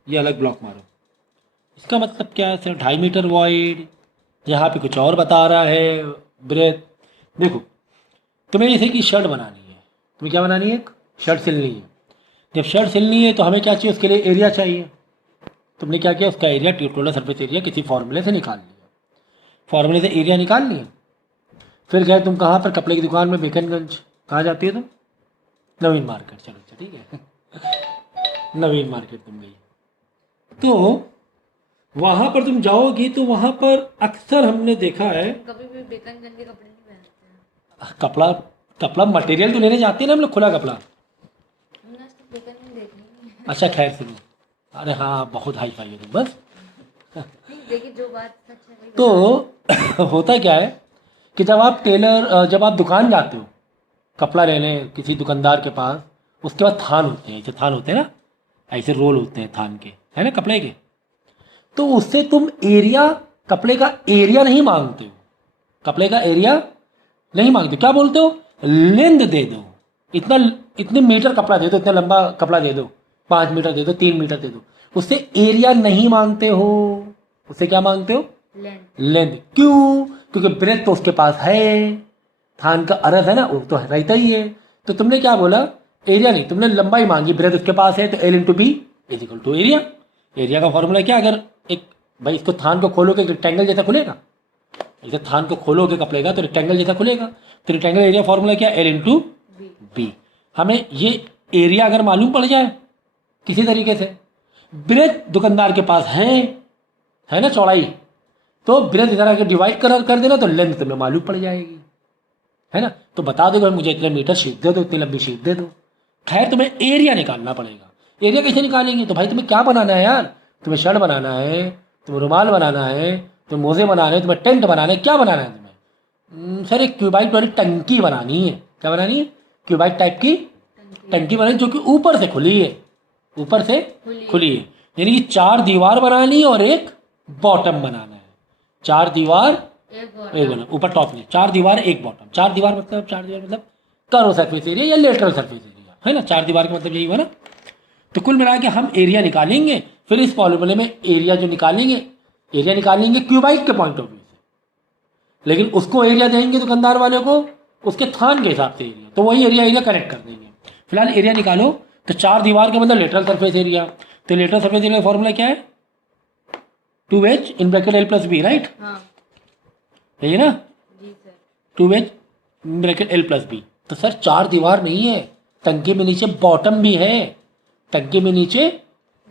ये अलग ब्लॉक मारो। इसका मतलब क्या है सर? 2.5 मीटर वाइड, यहाँ पे कुछ और बता रहा है ब्रेथ। देखो, तुम्हें जैसे कि शर्ट बनानी है, तुम्हें क्या बनानी है? एक शर्ट सिलनी है। जब शर्ट सिलनी है तो हमें क्या चाहिए? उसके लिए एरिया चाहिए। तुमने क्या किया? उसका एरिया, टोटल सरफेस एरिया किसी फॉर्मूले से निकाल लिया, फॉर्मूले से एरिया निकाल लिया। फिर गए तुम कहाँ पर? कपड़े की दुकान में, बेकनगंज। कहाँ जाती है तुम? नवीन मार्केट। चलो अच्छा, ठीक है नवीन मार्केट तुम गई, तो वहाँ पर तुम जाओगी तो वहाँ पर अक्सर हमने देखा है, कभी भी बेकनगंज के कपड़े नहीं पहनते हैं। कपड़ा मटेरियल तो लेने जाते हैं ना हम लोग, खुला कपड़ा। हमने आज तक बेकनगंज देखी नहीं है। अच्छा खैर सुनो, अरे हाँ बहुत हाई फाई है तुम, बस। नहीं, देखिए जो बात सच है वही तो होता क्या है कि जब आप जब आप दुकान जाते हो कपड़ा लेने किसी दुकानदार के पास, उसके बाद थान होते हैं, ऐसे थान होते हैं ना, ऐसे रोल होते हैं थान के, है ना, कपड़े के। तो उससे तुम एरिया, कपड़े का एरिया नहीं मांगते हो, कपड़े का एरिया नहीं मांगते, क्या बोलते हो, लेंथ दे दो, इतना, इतने मीटर कपड़ा दे दो, इतना लंबा कपड़ा दे दो, 5 मीटर दे दो, 3 मीटर दे दो, उससे एरिया नहीं मांगते हो, उससे क्या मांगते हो, लेंथ। लेंथ। क्यों? क्योंकि ब्रेथ तो उसके पास है, थान का अरज है ना, वो तो रहता ही है। तो तुमने क्या बोला, एरिया नहीं, तुमने लंबाई मांगी, ब्रेथ उसके पास है, तो L into B is equal to area. Area का फॉर्मूला क्या, अगर एक, भाई इसको थान को खोलोगे रेक्टेंगल जैसा खुलेगा, इसे थान को खोलोगे कपड़े का तो रेक्टेंगल जैसा खुलेगा, तो रेक्टेंगल एरिया फॉर्मूला क्या, एल इंटू बी। हमें ये एरिया अगर मालूम पड़ जाए किसी तरीके से, ब्रेथ दुकानदार के पास है ना चौड़ाई, तो ब्रेथ इधर आके डिवाइड कर देना, तो लेंथ तुम्हें मालूम पड़ जाएगी, है ना। तो बता दो भाई मुझे इतने मीटर शीट दे दो, इतनी लंबी शीट दे दो। खैर तुम्हें एरिया निकालना पड़ेगा। एरिया कैसे निकालेंगे, तो भाई तुम्हें क्या बनाना है यार, तुम्हें शर्ट बनाना है, तुम्हें रुमाल बनाना है, तुम्हें मोजे बनाने हैं, तुम्हें टेंट बनाना है, क्या बनाना है तुम्हें, सर एक क्यूबाइट वाली टंकी बनानी है। क्या बनानी है, क्यूबाइट टाइप की टंकी बनानी, जो कि ऊपर से खुली है, ऊपर से खुली है, यानी कि 4 दीवार बनानी है और एक बॉटम बनाना है। 4 दीवार एक बना, ऊपर टॉप में 4 दीवार एक बॉटम। 4 दीवार मतलब कर्व सरफेस एरिया या लेटरल सरफेस एरिया, है ना। 4 दीवार का मतलब यही हुआ ना। तो कुल मिला के हम एरिया निकालेंगे, फिर इस फॉर्मूले में एरिया जो निकालेंगे, एरिया निकालेंगे क्यूबाइट के पॉइंट ऑफ व्यू से, लेकिन उसको एरिया देंगे दुकानदार वाले को उसके थान के हिसाब से एरिया, तो वही एरिया करेक्ट कर देंगे। फिलहाल एरिया निकालो, तो 4 दीवार का मतलब लेटरल सरफेस एरिया, तो लेटरल सरफेस एरिया का फॉर्मूला क्या है, 2h in bracket l plus B, right, यही है ना, जी sir. 2h bracket l plus B. तो सर 4 दीवार नहीं है, टंकी में नीचे बॉटम भी है, टंकी में नीचे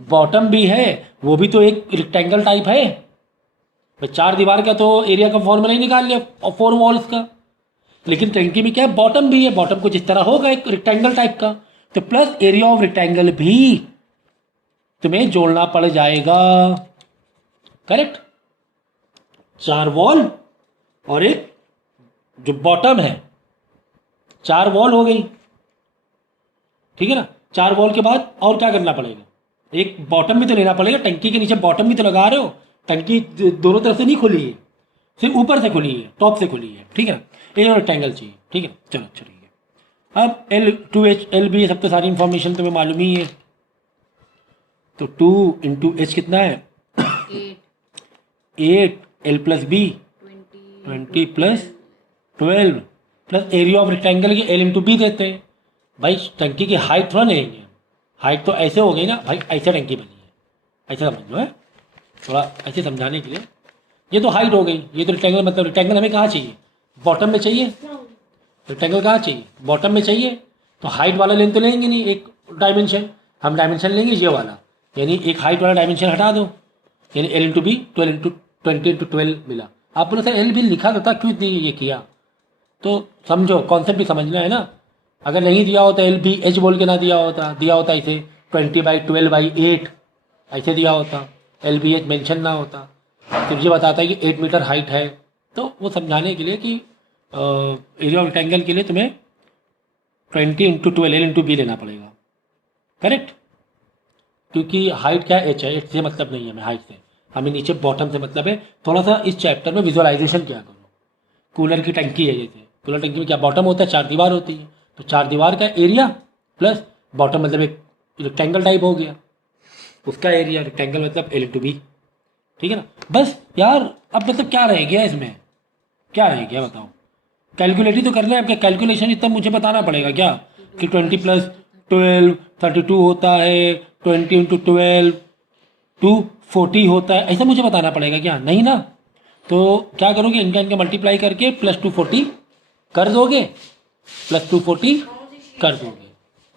बॉटम भी है, वो भी तो एक रेक्टेंगल टाइप है। भाई 4 दीवार का तो एरिया का फॉर्मूला ही निकाल लिया और 4 वॉल्स का, लेकिन टंकी में क्या है, बॉटम भी है, बॉटम कुछ इस तरह होगा एक रेक्टेंगल टाइप का, तो प्लस एरिया ऑफ रेक्टेंगल भी तुम्हें जोड़ना पड़ जाएगा, करेक्ट। 4 वॉल और एक जो बॉटम है, 4 वॉल हो गई, ठीक है ना। 4 वॉल के बाद और क्या करना पड़ेगा, एक बॉटम भी तो लेना पड़ेगा, टंकी के नीचे बॉटम भी तो लगा रहे हो, टंकी दोनों तरफ से नहीं खुली है, सिर्फ ऊपर से खुली है, टॉप से खुली है, ठीक है ना। ये रेक्टेंगल चाहिए, ठीक है, चलो अच्छा ठीक है। अब L 2H L भी, सब तो सारी इंफॉर्मेशन तुम्हें मालूम ही है, तो 2 इंटू H कितना है, 8 L plus B 20 plus 12 plus area of rectangle की L इंटू बी देते हैं। भाई टंकी की हाइट थोड़ा लेंगे, हाइट तो ऐसे हो गई ना भाई, ऐसे टंकी बनी है, ऐसे समझ लो है, थोड़ा ऐसे समझाने के लिए, ये तो हाइट हो गई, ये तो रेक्टेंगल, मतलब रेक्टेंगल हमें कहाँ चाहिए, बॉटम में चाहिए, रेक्टेंगल कहाँ चाहिए, बॉटम में चाहिए, तो हाइट वाला लेंथ तो लेंगे नहीं, एक डायमेंशन, हम डायमेंशन लेंगे ये वाला, यानी एक हाइट वाला डायमेंशन हटा दो, यानी L into B 12 into 20 into 12 मिला। आप बोलो सर L भी लिखा तो था, क्यों इतनी ये किया, तो समझो कॉन्सेप्ट भी समझना है ना। अगर नहीं दिया होता L भी H बोल के ना दिया होता इसे 20/12/8 ऐसे दिया होता, L भी H मेंशन ना होता, फिर ये बताता है कि 8 मीटर हाइट है, तो वो समझाने के लिए कि एरिया ऑफ रेक्टेंगल के लिए तुम्हें 20 इंटू 12 L इंटू बी लेना पड़ेगा, करेक्ट। क्योंकि हाइट क्या है, H है, H से मतलब नहीं है हमें, हाइट से हमें नीचे बॉटम से मतलब है। थोड़ा सा इस चैप्टर में विजुअलाइजेशन किया करो, कूलर की टंकी है, जैसे कूलर टंकी में क्या बॉटम होता है, 4 दीवार होती है, तो 4 दीवार का एरिया प्लस बॉटम मतलब एक रेक्टेंगल टाइप हो गया, उसका एरिया, रेक्टेंगल मतलब L इंटू बी, ठीक है ना। बस यार अब मतलब क्या रह गया इसमें, क्या रह गया बताओ, कैलकुलेट ही तो करना है, आपका कैलकुलेशन इतना मुझे बताना पड़ेगा क्या कि 20 प्लस 12 32 होता है, 20 इंटू 12 240 होता है, ऐसा मुझे बताना पड़ेगा क्या, नहीं ना। तो क्या करोगे, इनका मल्टीप्लाई करके प्लस 240 कर दोगे, प्लस 240 कर दोगे,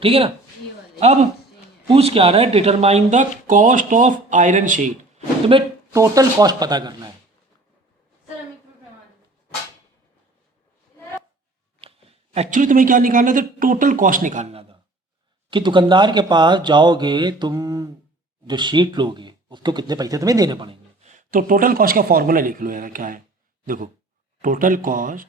ठीक है ना। अब पूछ क्या रहा है, determine the cost of iron sheet, तुम्हें टोटल कॉस्ट पता करना है। एक्चुअली तुम्हें क्या निकालना था, टोटल कॉस्ट निकालना था, कि दुकानदार के पास जाओगे तुम, जो शीट लोगे उसको कितने पैसे तुम्हें देने पड़ेंगे। तो टोटल कॉस्ट का फॉर्मूला लिख लो यार, क्या है, देखो total cost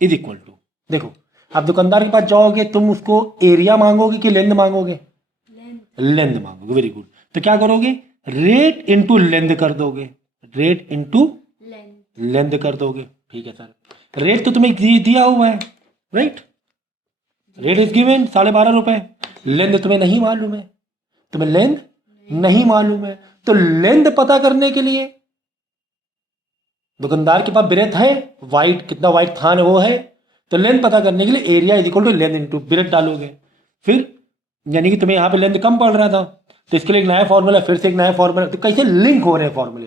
is equal to, देखो आप दुकानदार के पास जाओगे, तुम उसको एरिया मांगोगे कि लेंथ मांगोगे, लेंथ मांगोगे, वेरी गुड। तो क्या करोगे, रेट इंटू लेंथ कर दोगे, रेट इंटू लेंथ लेंथ कर दोगे। ठीक है सर, रेट तो तुम्हें दिया हुआ है, राइट, रेट इज गिवन 12.5 रुपए। लेंथ तुम्हें नहीं मालूम है, तुम्हें लेंथ नहीं मालूम है, तो लेंथ पता करने के लिए दुकानदार के पास ब्रेथ है, वाइट कितना वाइट थान है वो है, तो लेंथ पता करने के लिए area is equal to length into breadth डालोगे। फिर यानी कि तुम्हें यहाँ पे लेंथ कम पड़ रहा था, तो इसके लिए एक नया फॉर्मूला, फिर से एक नया फॉर्मूला, तो कैसे लिंक हो रहे हैं फॉर्मूले,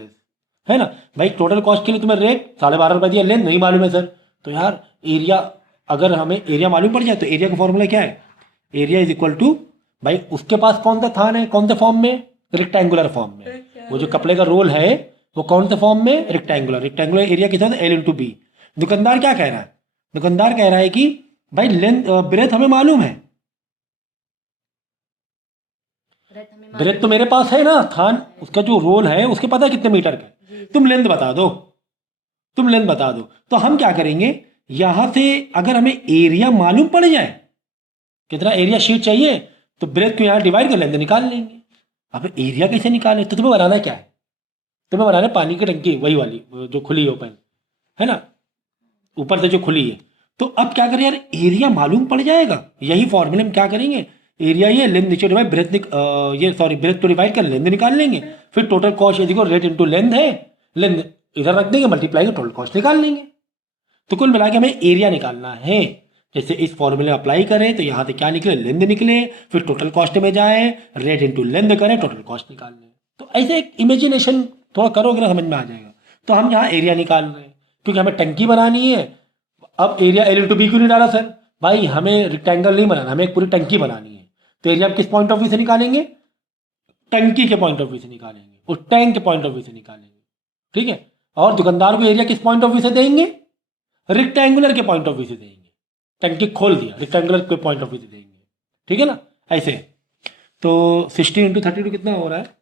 है ना भाई। टोटल कॉस्ट के लिए तुम्हें रेट 12.5 दिया, लेंथ नहीं मालूम है सर, तो यार एरिया, अगर हमें एरिया मालूम पड़ जाए तो एरिया का फॉर्मूला क्या है, एरिया इज इक्वल टू, भाई उसके पास कौन सा थान है, कौन से फॉर्म में, रेक्टेंगुलर फॉर्म में, वो जो कपड़े का रोल है वो कौन से फॉर्म में, रेक्टेंगुलर, रेक्टेंगुलर एरिया कितना था, एल इंटू बी। दुकानदार क्या कह रहा है, दुकानदार कह रहा है कि भाई लेंथ ब्रेथ हमें मालूम है, ब्रेथ तो मेरे पास है ना, थान उसका जो रोल है उसके पता है कितने मीटर का, तुम लेंथ बता दो, तुम लेंथ बता दो। तो हम क्या करेंगे, यहां से अगर हमें एरिया मालूम पड़ जाए, कितना एरिया शीट चाहिए, तो ब्रेथ को यहां डिवाइड कर लेंगे, निकाल लेंगे। अब एरिया कैसे निकालें, तो तुम्हें बनाना क्या है, तुम्हें बनाना है पानी की टंकी, वही वाली जो खुली है ओपन, है ना, ऊपर से जो खुली है। तो अब क्या करें यार, एरिया मालूम पड़ जाएगा, यही फॉर्मूले में क्या करेंगे, एरिया ये लेंथ नीचे डिवाइड ब्रेथ ये सॉरी ब्रेथ को डिवाइड कर लेंथ निकाल लेंगे, फिर टोटल कॉस्ट देखो रेट इंटू लेंथ है, लेंथ इधर रख देंगे, मल्टीप्लाई कर टोटल कॉस्ट निकाल लेंगे। तो कुल मिला के हमें एरिया निकालना है। जैसे इस फॉर्मूले अप्लाई करें तो यहाँ से क्या निकले, लेंथ निकले, फिर टोटल कॉस्ट में जाए, रेट इंटू लेंथ करें, टोटल कॉस्ट निकाल लें। तो ऐसे एक इमेजिनेशन थोड़ा करोगे ना, समझ में आ जाएगा। तो हम यहाँ एरिया निकाल रहे हैं क्योंकि हमें टंकी बनानी है। अब एरिया एल इंटू बी क्यों नहीं डाला सर, भाई हमें रिक्टेंगल नहीं बनाना, हमें एक पूरी टंकी बनानी है। तो एरिया हम किस पॉइंट ऑफ व्यू से निकालेंगे, टंकी के पॉइंट ऑफ व्यू से निकालेंगे, उस टैंक के पॉइंट ऑफ व्यू से निकालेंगे, ठीक है। और दुकानदार को एरिया किस पॉइंट ऑफ व्यू से देंगे, रेक्टेंगुलर के पॉइंट ऑफ व्यू से देंगे। टंकी खोल दिया, रेक्टेंगुलर के पॉइंट ऑफ व्यू से देंगे, ठीक है ना, ऐसे। तो 60 इंटू 32 कितना हो रहा है,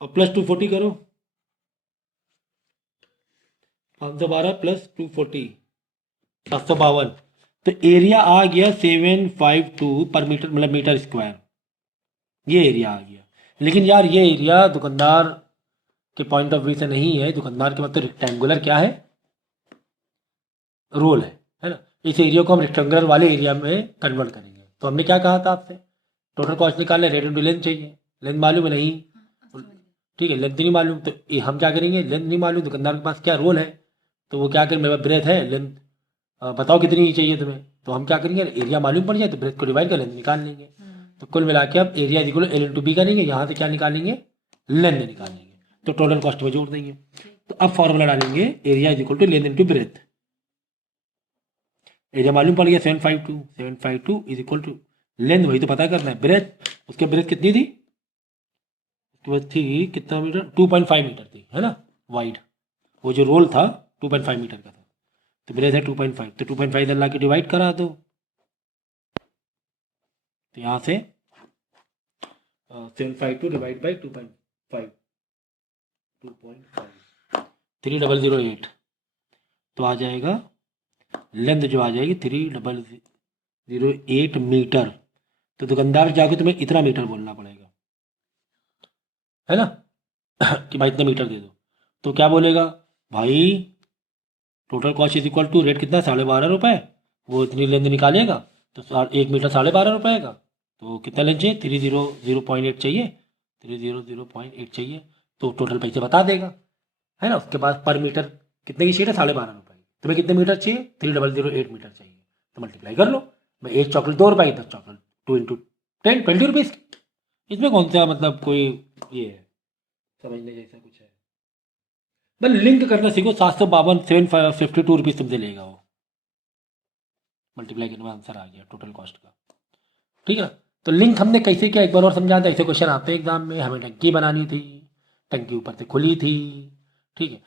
और प्लस 240 करो, 512 प्लस 240 752। तो एरिया आ गया 752 पर मीटर, मतलब मीटर स्क्वायर, ये एरिया आ गया। लेकिन यार ये एरिया दुकानदार के पॉइंट ऑफ व्यू से नहीं है, दुकानदार के मतलब रेक्टेंगुलर क्या है, रोल है ना। इस एरिया को हम रेक्टेंगुलर वाले एरिया में कन्वर्ट करेंगे। तो हमने क्या कहा था आपसे, टोटल कॉस्ट निकालने, रेट इंटू लेंथ चाहिए, लेंथ मालूम है नहीं, ठीक है, लेंथ नहीं मालूम, तो हम क्या करेंगे, लेंथ नहीं मालूम, दुकानदार के पास क्या रोल है, तो वो क्या करें, मेरे पास ब्रेथ है, लेंथ बताओ कितनी चाहिए तुम्हें, तो हम क्या करेंगे, एरिया मालूम पड़ जाए तो ब्रेथ को डिवाइड कर लेंथ निकाल लेंगे। तो कुल मिला के अब area equal L into B करेंगे, यहाँ से क्या निकालेंगे, लेंथ निकालेंगे, तो टोटल कॉस्ट में जोड़ देंगे। तो अब फॉर्मूला डालेंगे, area is equal to length into breadth. Area मालूम पड़ गया 752 इज इक्वल टू लेंथ, वही तो पता करना है, ब्रेथ, उसके ब्रेथ कितनी थी, थी कितना मीटर, 2.5 मीटर थी, है ना, वाइड, वो जो रोल था 2.5 मीटर का था, तो ब्रेथ है 2.5, तो 2.5 इधर ला के डिवाइड करा दो, तो यहाँ से 752 डिवाइड बाई 2.5 3008, तो आ जाएगा लेंथ जो आ जाएगी 3008 मीटर। तो दुकानदार जाके तुम्हें इतना मीटर बोलना पड़ेगा, है ना कि भाई इतने मीटर दे दो। तो क्या बोलेगा भाई, total cost is equal to rate कितना है, 12.5 रुपये, वो इतनी लेंथ निकालेगा तो 1 मीटर 12.5 रुपये का, तो कितना लेंथ चाहिए, 300.8 चाहिए, 300.8 चाहिए, तो टोटल पैसे बता देगा, है ना। उसके बाद पर मीटर कितने की शीट है, 12.5 रुपये, तुम्हें कितने मीटर चाहिए, 3008 मीटर चाहिए, तो मल्टीप्लाई कर लो भाई, एक चॉकलेट 2 रुपये की, 10 चॉकलेट 2 इंटू 10 20 रुपीज़। इसमें कौन सा मतलब कोई ये है समझने जैसा कुछ है, बस लिंक करना सीखो। 752 रुपीज़ तुमसे लेगा वो, मल्टीप्लाई करने में आंसर आ गया टोटल कॉस्ट का, ठीक है। तो लिंक हमने कैसे किया एक बार और समझा था, ऐसे क्वेश्चन आते हैं एग्जाम में। हमें टंकी बनानी थी, टंकी ऊपर से खुली थी, ठीक है।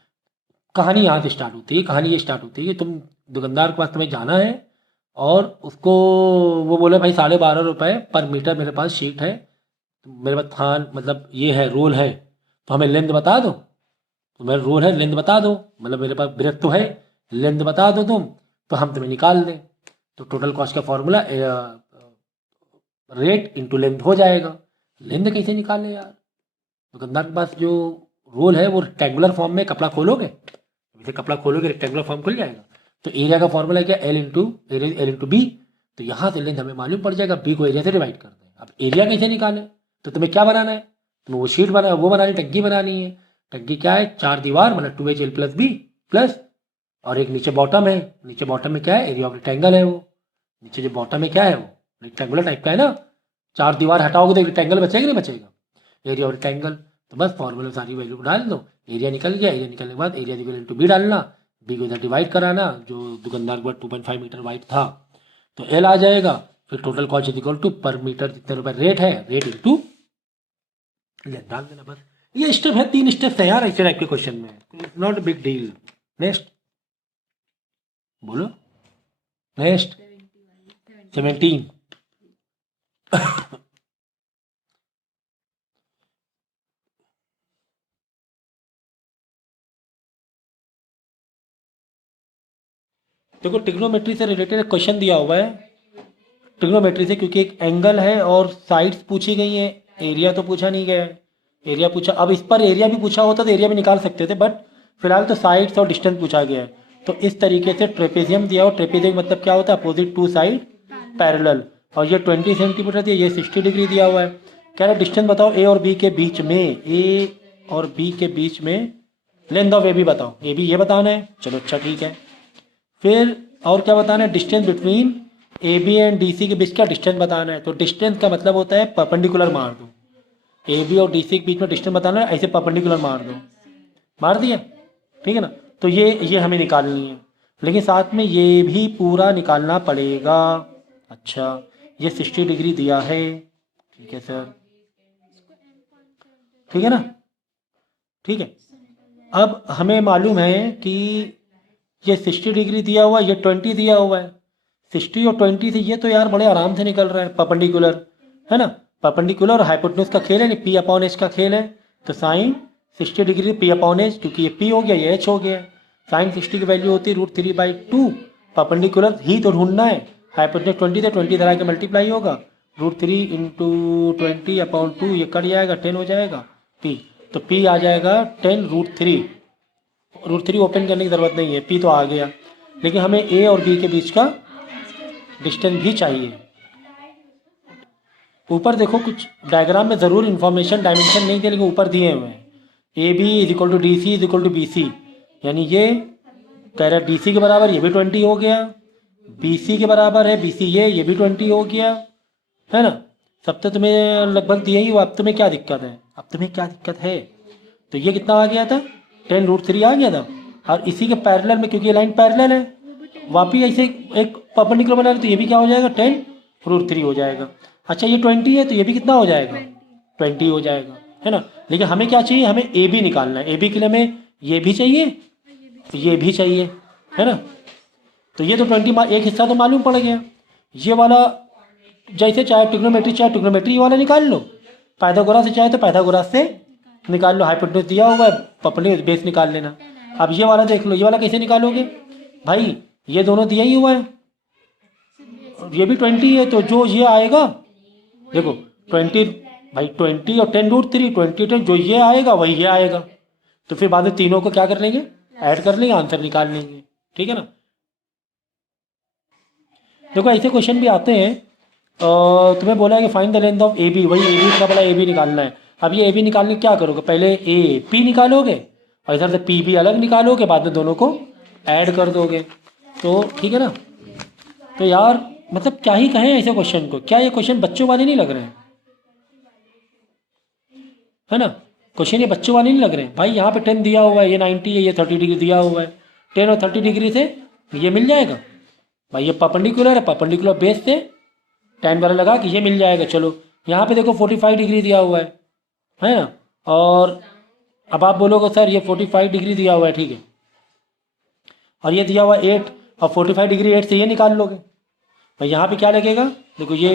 कहानी यहाँ से स्टार्ट होती है, कहानी ये स्टार्ट होती है कि तुम दुकानदार के पास तुम्हें जाना है और उसको वो बोले भाई 12.5 रुपये पर मीटर मेरे पास शीट है, मेरे पास थान मतलब ये है रोल है, तो हमें लेंथ बता दो, तो मेरा रोल है लेंथ बता दो, मतलब मेरे पास ब्रेथ तो है, लेंथ बता दो तुम, तो हम तुम्हें निकाल दें। तो टोटल कॉस्ट का फॉर्मूला रेट इंटू लेंथ हो जाएगा। लेंथ कैसे निकालें यार? दुकानदार के पास जो रोल है वो रेक्टेंगुलर फॉर्म में कपड़ा खोलोगे, जैसे कपड़ा खोलोगे रेक्टेंगुलर फॉर्म खुल जाएगा। तो एरिया का फॉर्मूला क्या? L into B. तो यहाँ से लेंथ हमें मालूम पड़ जाएगा, बी को एरिया से डिवाइड कर दें। अब एरिया कैसे निकालें? तो तुम्हें क्या बनाना है? तुम्हें वो शीट बनानी, टंकी बनानी है। टंकी क्या है? 4 दीवार मतलब 2HL प्लस बी प्लस, और एक नीचे बॉटम है। नीचे बॉटम में क्या है? एरिया ऑफ रेक्टेंगल है। वो नीचे जो बॉटम में क्या है? वो रेक्टेंगुलर टाइप का है ना। 4 दीवार हटाओगे तो रेक्टेंगल बचेगा नहीं बचेगा? Area of rectangle. तो बस फॉर्मूला सारी वैल्यू डाल दो, एरिया निकल गया। एरिया निकलने के बाद एरिया इक्वल टू बी डालना, बी को इधर डिवाइड कराना, जो दुकानदार के पास 2.5 मीटर वाइड था तो एल आ जाएगा। फिर total cost is equal to per metre जितने रुपए रेट है, रेट इंटू लेंथ डाल देना। बस ये स्टेप है, 3 स्टेप है यार ऐसे टाइप के क्वेश्चन में, नॉट बिग डील। नेक्स्ट बोलो, नेक्स्ट 17। देखो ट्रिग्नोमेट्री से रिलेटेड एक क्वेश्चन दिया हुआ है, ट्रिग्नोमेट्री से, क्योंकि एक एंगल है और साइड्स पूछी गई हैं, एरिया तो पूछा नहीं गया है। एरिया पूछा, अब इस पर एरिया भी पूछा होता तो एरिया भी निकाल सकते थे, बट फिलहाल तो साइड्स और डिस्टेंस पूछा गया है। तो इस तरीके से ट्रेपेजियम दिया हो, ट्रेपेजियम मतलब क्या होता है? Opposite to side parallel. और ये 20 सेंटीमीटर दिया, ये 60 डिग्री दिया हुआ है। कह रहा डिस्टेंस बताओ ए और बी के बीच में, ए और बी के बीच में लेंथ ऑफ ए बी बताओ। ए बी ये बताना है, चलो अच्छा ठीक है। फिर और क्या बताना है? Distance between A B and D C के बीच का डिस्टेंस बताना है। तो डिस्टेंस का मतलब होता है परपेंडिकुलर मार दो, ए बी और डी सी के बीच में डिस्टेंस बताना है, ऐसे परपेंडिकुलर मार दो, मार दिया, ठीक है ना। तो ये हमें निकालनी है, लेकिन साथ में ये भी पूरा निकालना पड़ेगा। अच्छा ये 60 डिग्री दिया है, ठीक है सर, ठीक है ना, ठीक है। अब हमें मालूम है कि ये 60 डिग्री दिया हुआ, ये 20 दिया हुआ है। 60 और 20 से ये तो यार बड़े आराम से निकल रहा है, परपेंडिकुलर है ना। परपेंडिकुलर और हाइपोटेन्यूज का खेल है, नहीं पी अपॉन एच का खेल है। तो sine 60 degree P upon H, क्योंकि ये पी हो गया ये एच हो गया। साइन 60 की वैल्यू होती है √3/2। परपेंडिकुलर ही तो ढूंढना है, हाइपोटेन्यूज 20 से 20 इधर आके मल्टीप्लाई होगा, √3 × 20/2 ये कट जाएगा, 10 हो जाएगा पी। तो पी आ जाएगा 10 √3 ओपन करने की ज़रूरत नहीं है, पी तो आ गया। लेकिन हमें ए और बी के बीच का डिस्टेंस भी चाहिए। ऊपर देखो कुछ डायग्राम में ज़रूर इन्फॉर्मेशन डायमेंशन नहीं दिए, लेकिन ऊपर दिए हुए हैं। A B is equal to D C is equal to B C, यानी ये कह रहा है डी सी के बराबर, ये भी 20 हो गया। बी सी के बराबर है, बी सी ये भी 20 हो गया, है ना। सब तो तुम्हें लगभग दिया ही हो। अब तुम्हें क्या दिक्कत है? अब तुम्हें क्या दिक्कत है? तो ये कितना आ गया था? 10 √3 आ गया था। और इसी के पैरेलल में, क्योंकि ये लाइन पैरेलल है, वापिस ऐसे एक परपेंडिकुलर बना रहे, तो ये भी क्या हो जाएगा? 10 √3 हो जाएगा। अच्छा ये 20 है तो ये भी कितना हो जाएगा? 20 हो जाएगा, है ना। लेकिन हमें क्या चाहिए? हमें ए बी निकालना है। ए बी के लिए हमें ये भी चाहिए, ये भी चाहिए, है ना। तो ये तो 20 एक हिस्सा तो मालूम पड़ गया। ये वाला जैसे चाहे ट्रिग्नोमेट्री वाला निकाल लो, पाइथागोरस से चाहे तो पाइथागोरस से निकाल लो। हाइपोटेन्यूज दिया होगा, परपेंडिकुलर बेस निकाल लेना। अब ये वाला देख लो, ये वाला कैसे निकालोगे भाई? ये दोनों दिया ही हुआ है, ये भी 20 है, तो जो ये आएगा देखो 20 भाई, 20 और 10 √3, 20 10 जो ये आएगा वही ये आएगा। तो फिर बाद में तीनों को क्या कर लेंगे? ऐड कर लेंगे, आंसर निकाल लेंगे, ठीक है ना। देखो ऐसे क्वेश्चन भी आते हैं। तुम्हें बोला है कि find the length of A B, वही ए बी का बोला, ए बी निकालना है। अब ये ए बी निकालने क्या करोगे? पहले ए पी निकालोगे और इधर से पी बी अलग निकालोगे, बाद में दोनों को ऐड कर दोगे। तो ठीक है ना। तो यार मतलब क्या ही कहें ऐसे क्वेश्चन को, क्या ये क्वेश्चन बच्चों वाले नहीं लग रहे हैं, है ना। क्वेश्चन ये बच्चों वाले नहीं लग रहे हैं भाई। यहाँ पे 10 दिया हुआ है, ये 90 है, ये 30 डिग्री दिया हुआ है। 10 और 30 डिग्री से ये मिल जाएगा भाई, ये परपेंडिकुलर है, परपेंडिकुलर बेस से tan वाला लगा कि ये मिल जाएगा। चलो यहाँ पे देखो 45 डिग्री दिया हुआ है ना। और अब आप बोलोगे सर ये 45 डिग्री दिया हुआ है, ठीक है, और ये दिया हुआ 8, और 45 डिग्री 8 से ये निकाल लोगे भाई। यहाँ पे क्या लगेगा? देखो ये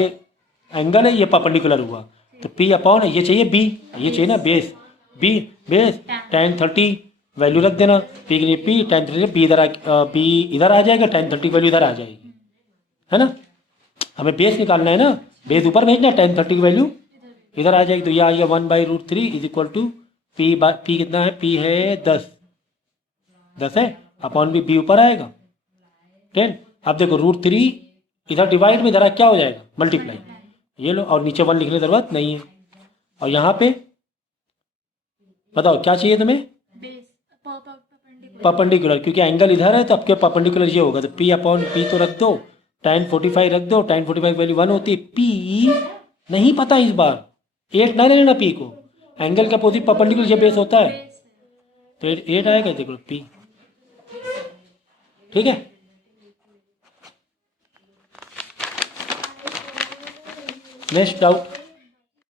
एंगल है, ये परपेंडिकुलर हुआ, तो P अपॉन ये चाहिए B, ये चाहिए ना base, B base tan 30 value रख देना। P के लिए P, tan 30 B इधर आ जाएगा, tan 30 वैल्यू इधर आ जाएगी, है ना। हमें बेस निकालना है ना, बेस ऊपर भेजना है, tan 30 की वैल्यू इधर आ जाएगी, तो ये आ गया 1/√3 इज इक्वल टू पी कितना है, पी है 10 है अपॉन बी ऊपर आएगा 10। अब देखो √3 इधर डिवाइड में इधर क्या हो जाएगा, मल्टीप्लाई, ये लो, और नीचे 1 लिखने की जरूरत नहीं है। और यहाँ पे बताओ क्या चाहिए तुम्हें, बेस परपेंडिकुलर। परपेंडिकुलर, क्योंकि एंगल इधर है तो आपके परपेंडिकुलर ये होगा, तो पी अपॉन पी तो रख दो, tan 45 रख दो, tan 45 वैल्यू 1 होती है, पी नहीं पता इस बार, 8 ना लेना पी को, एंगल का अपोजिट परपेंडिकुलर ये बेस होता है, तो 8 आएगा, देखो पी, ठीक है। Next doubt.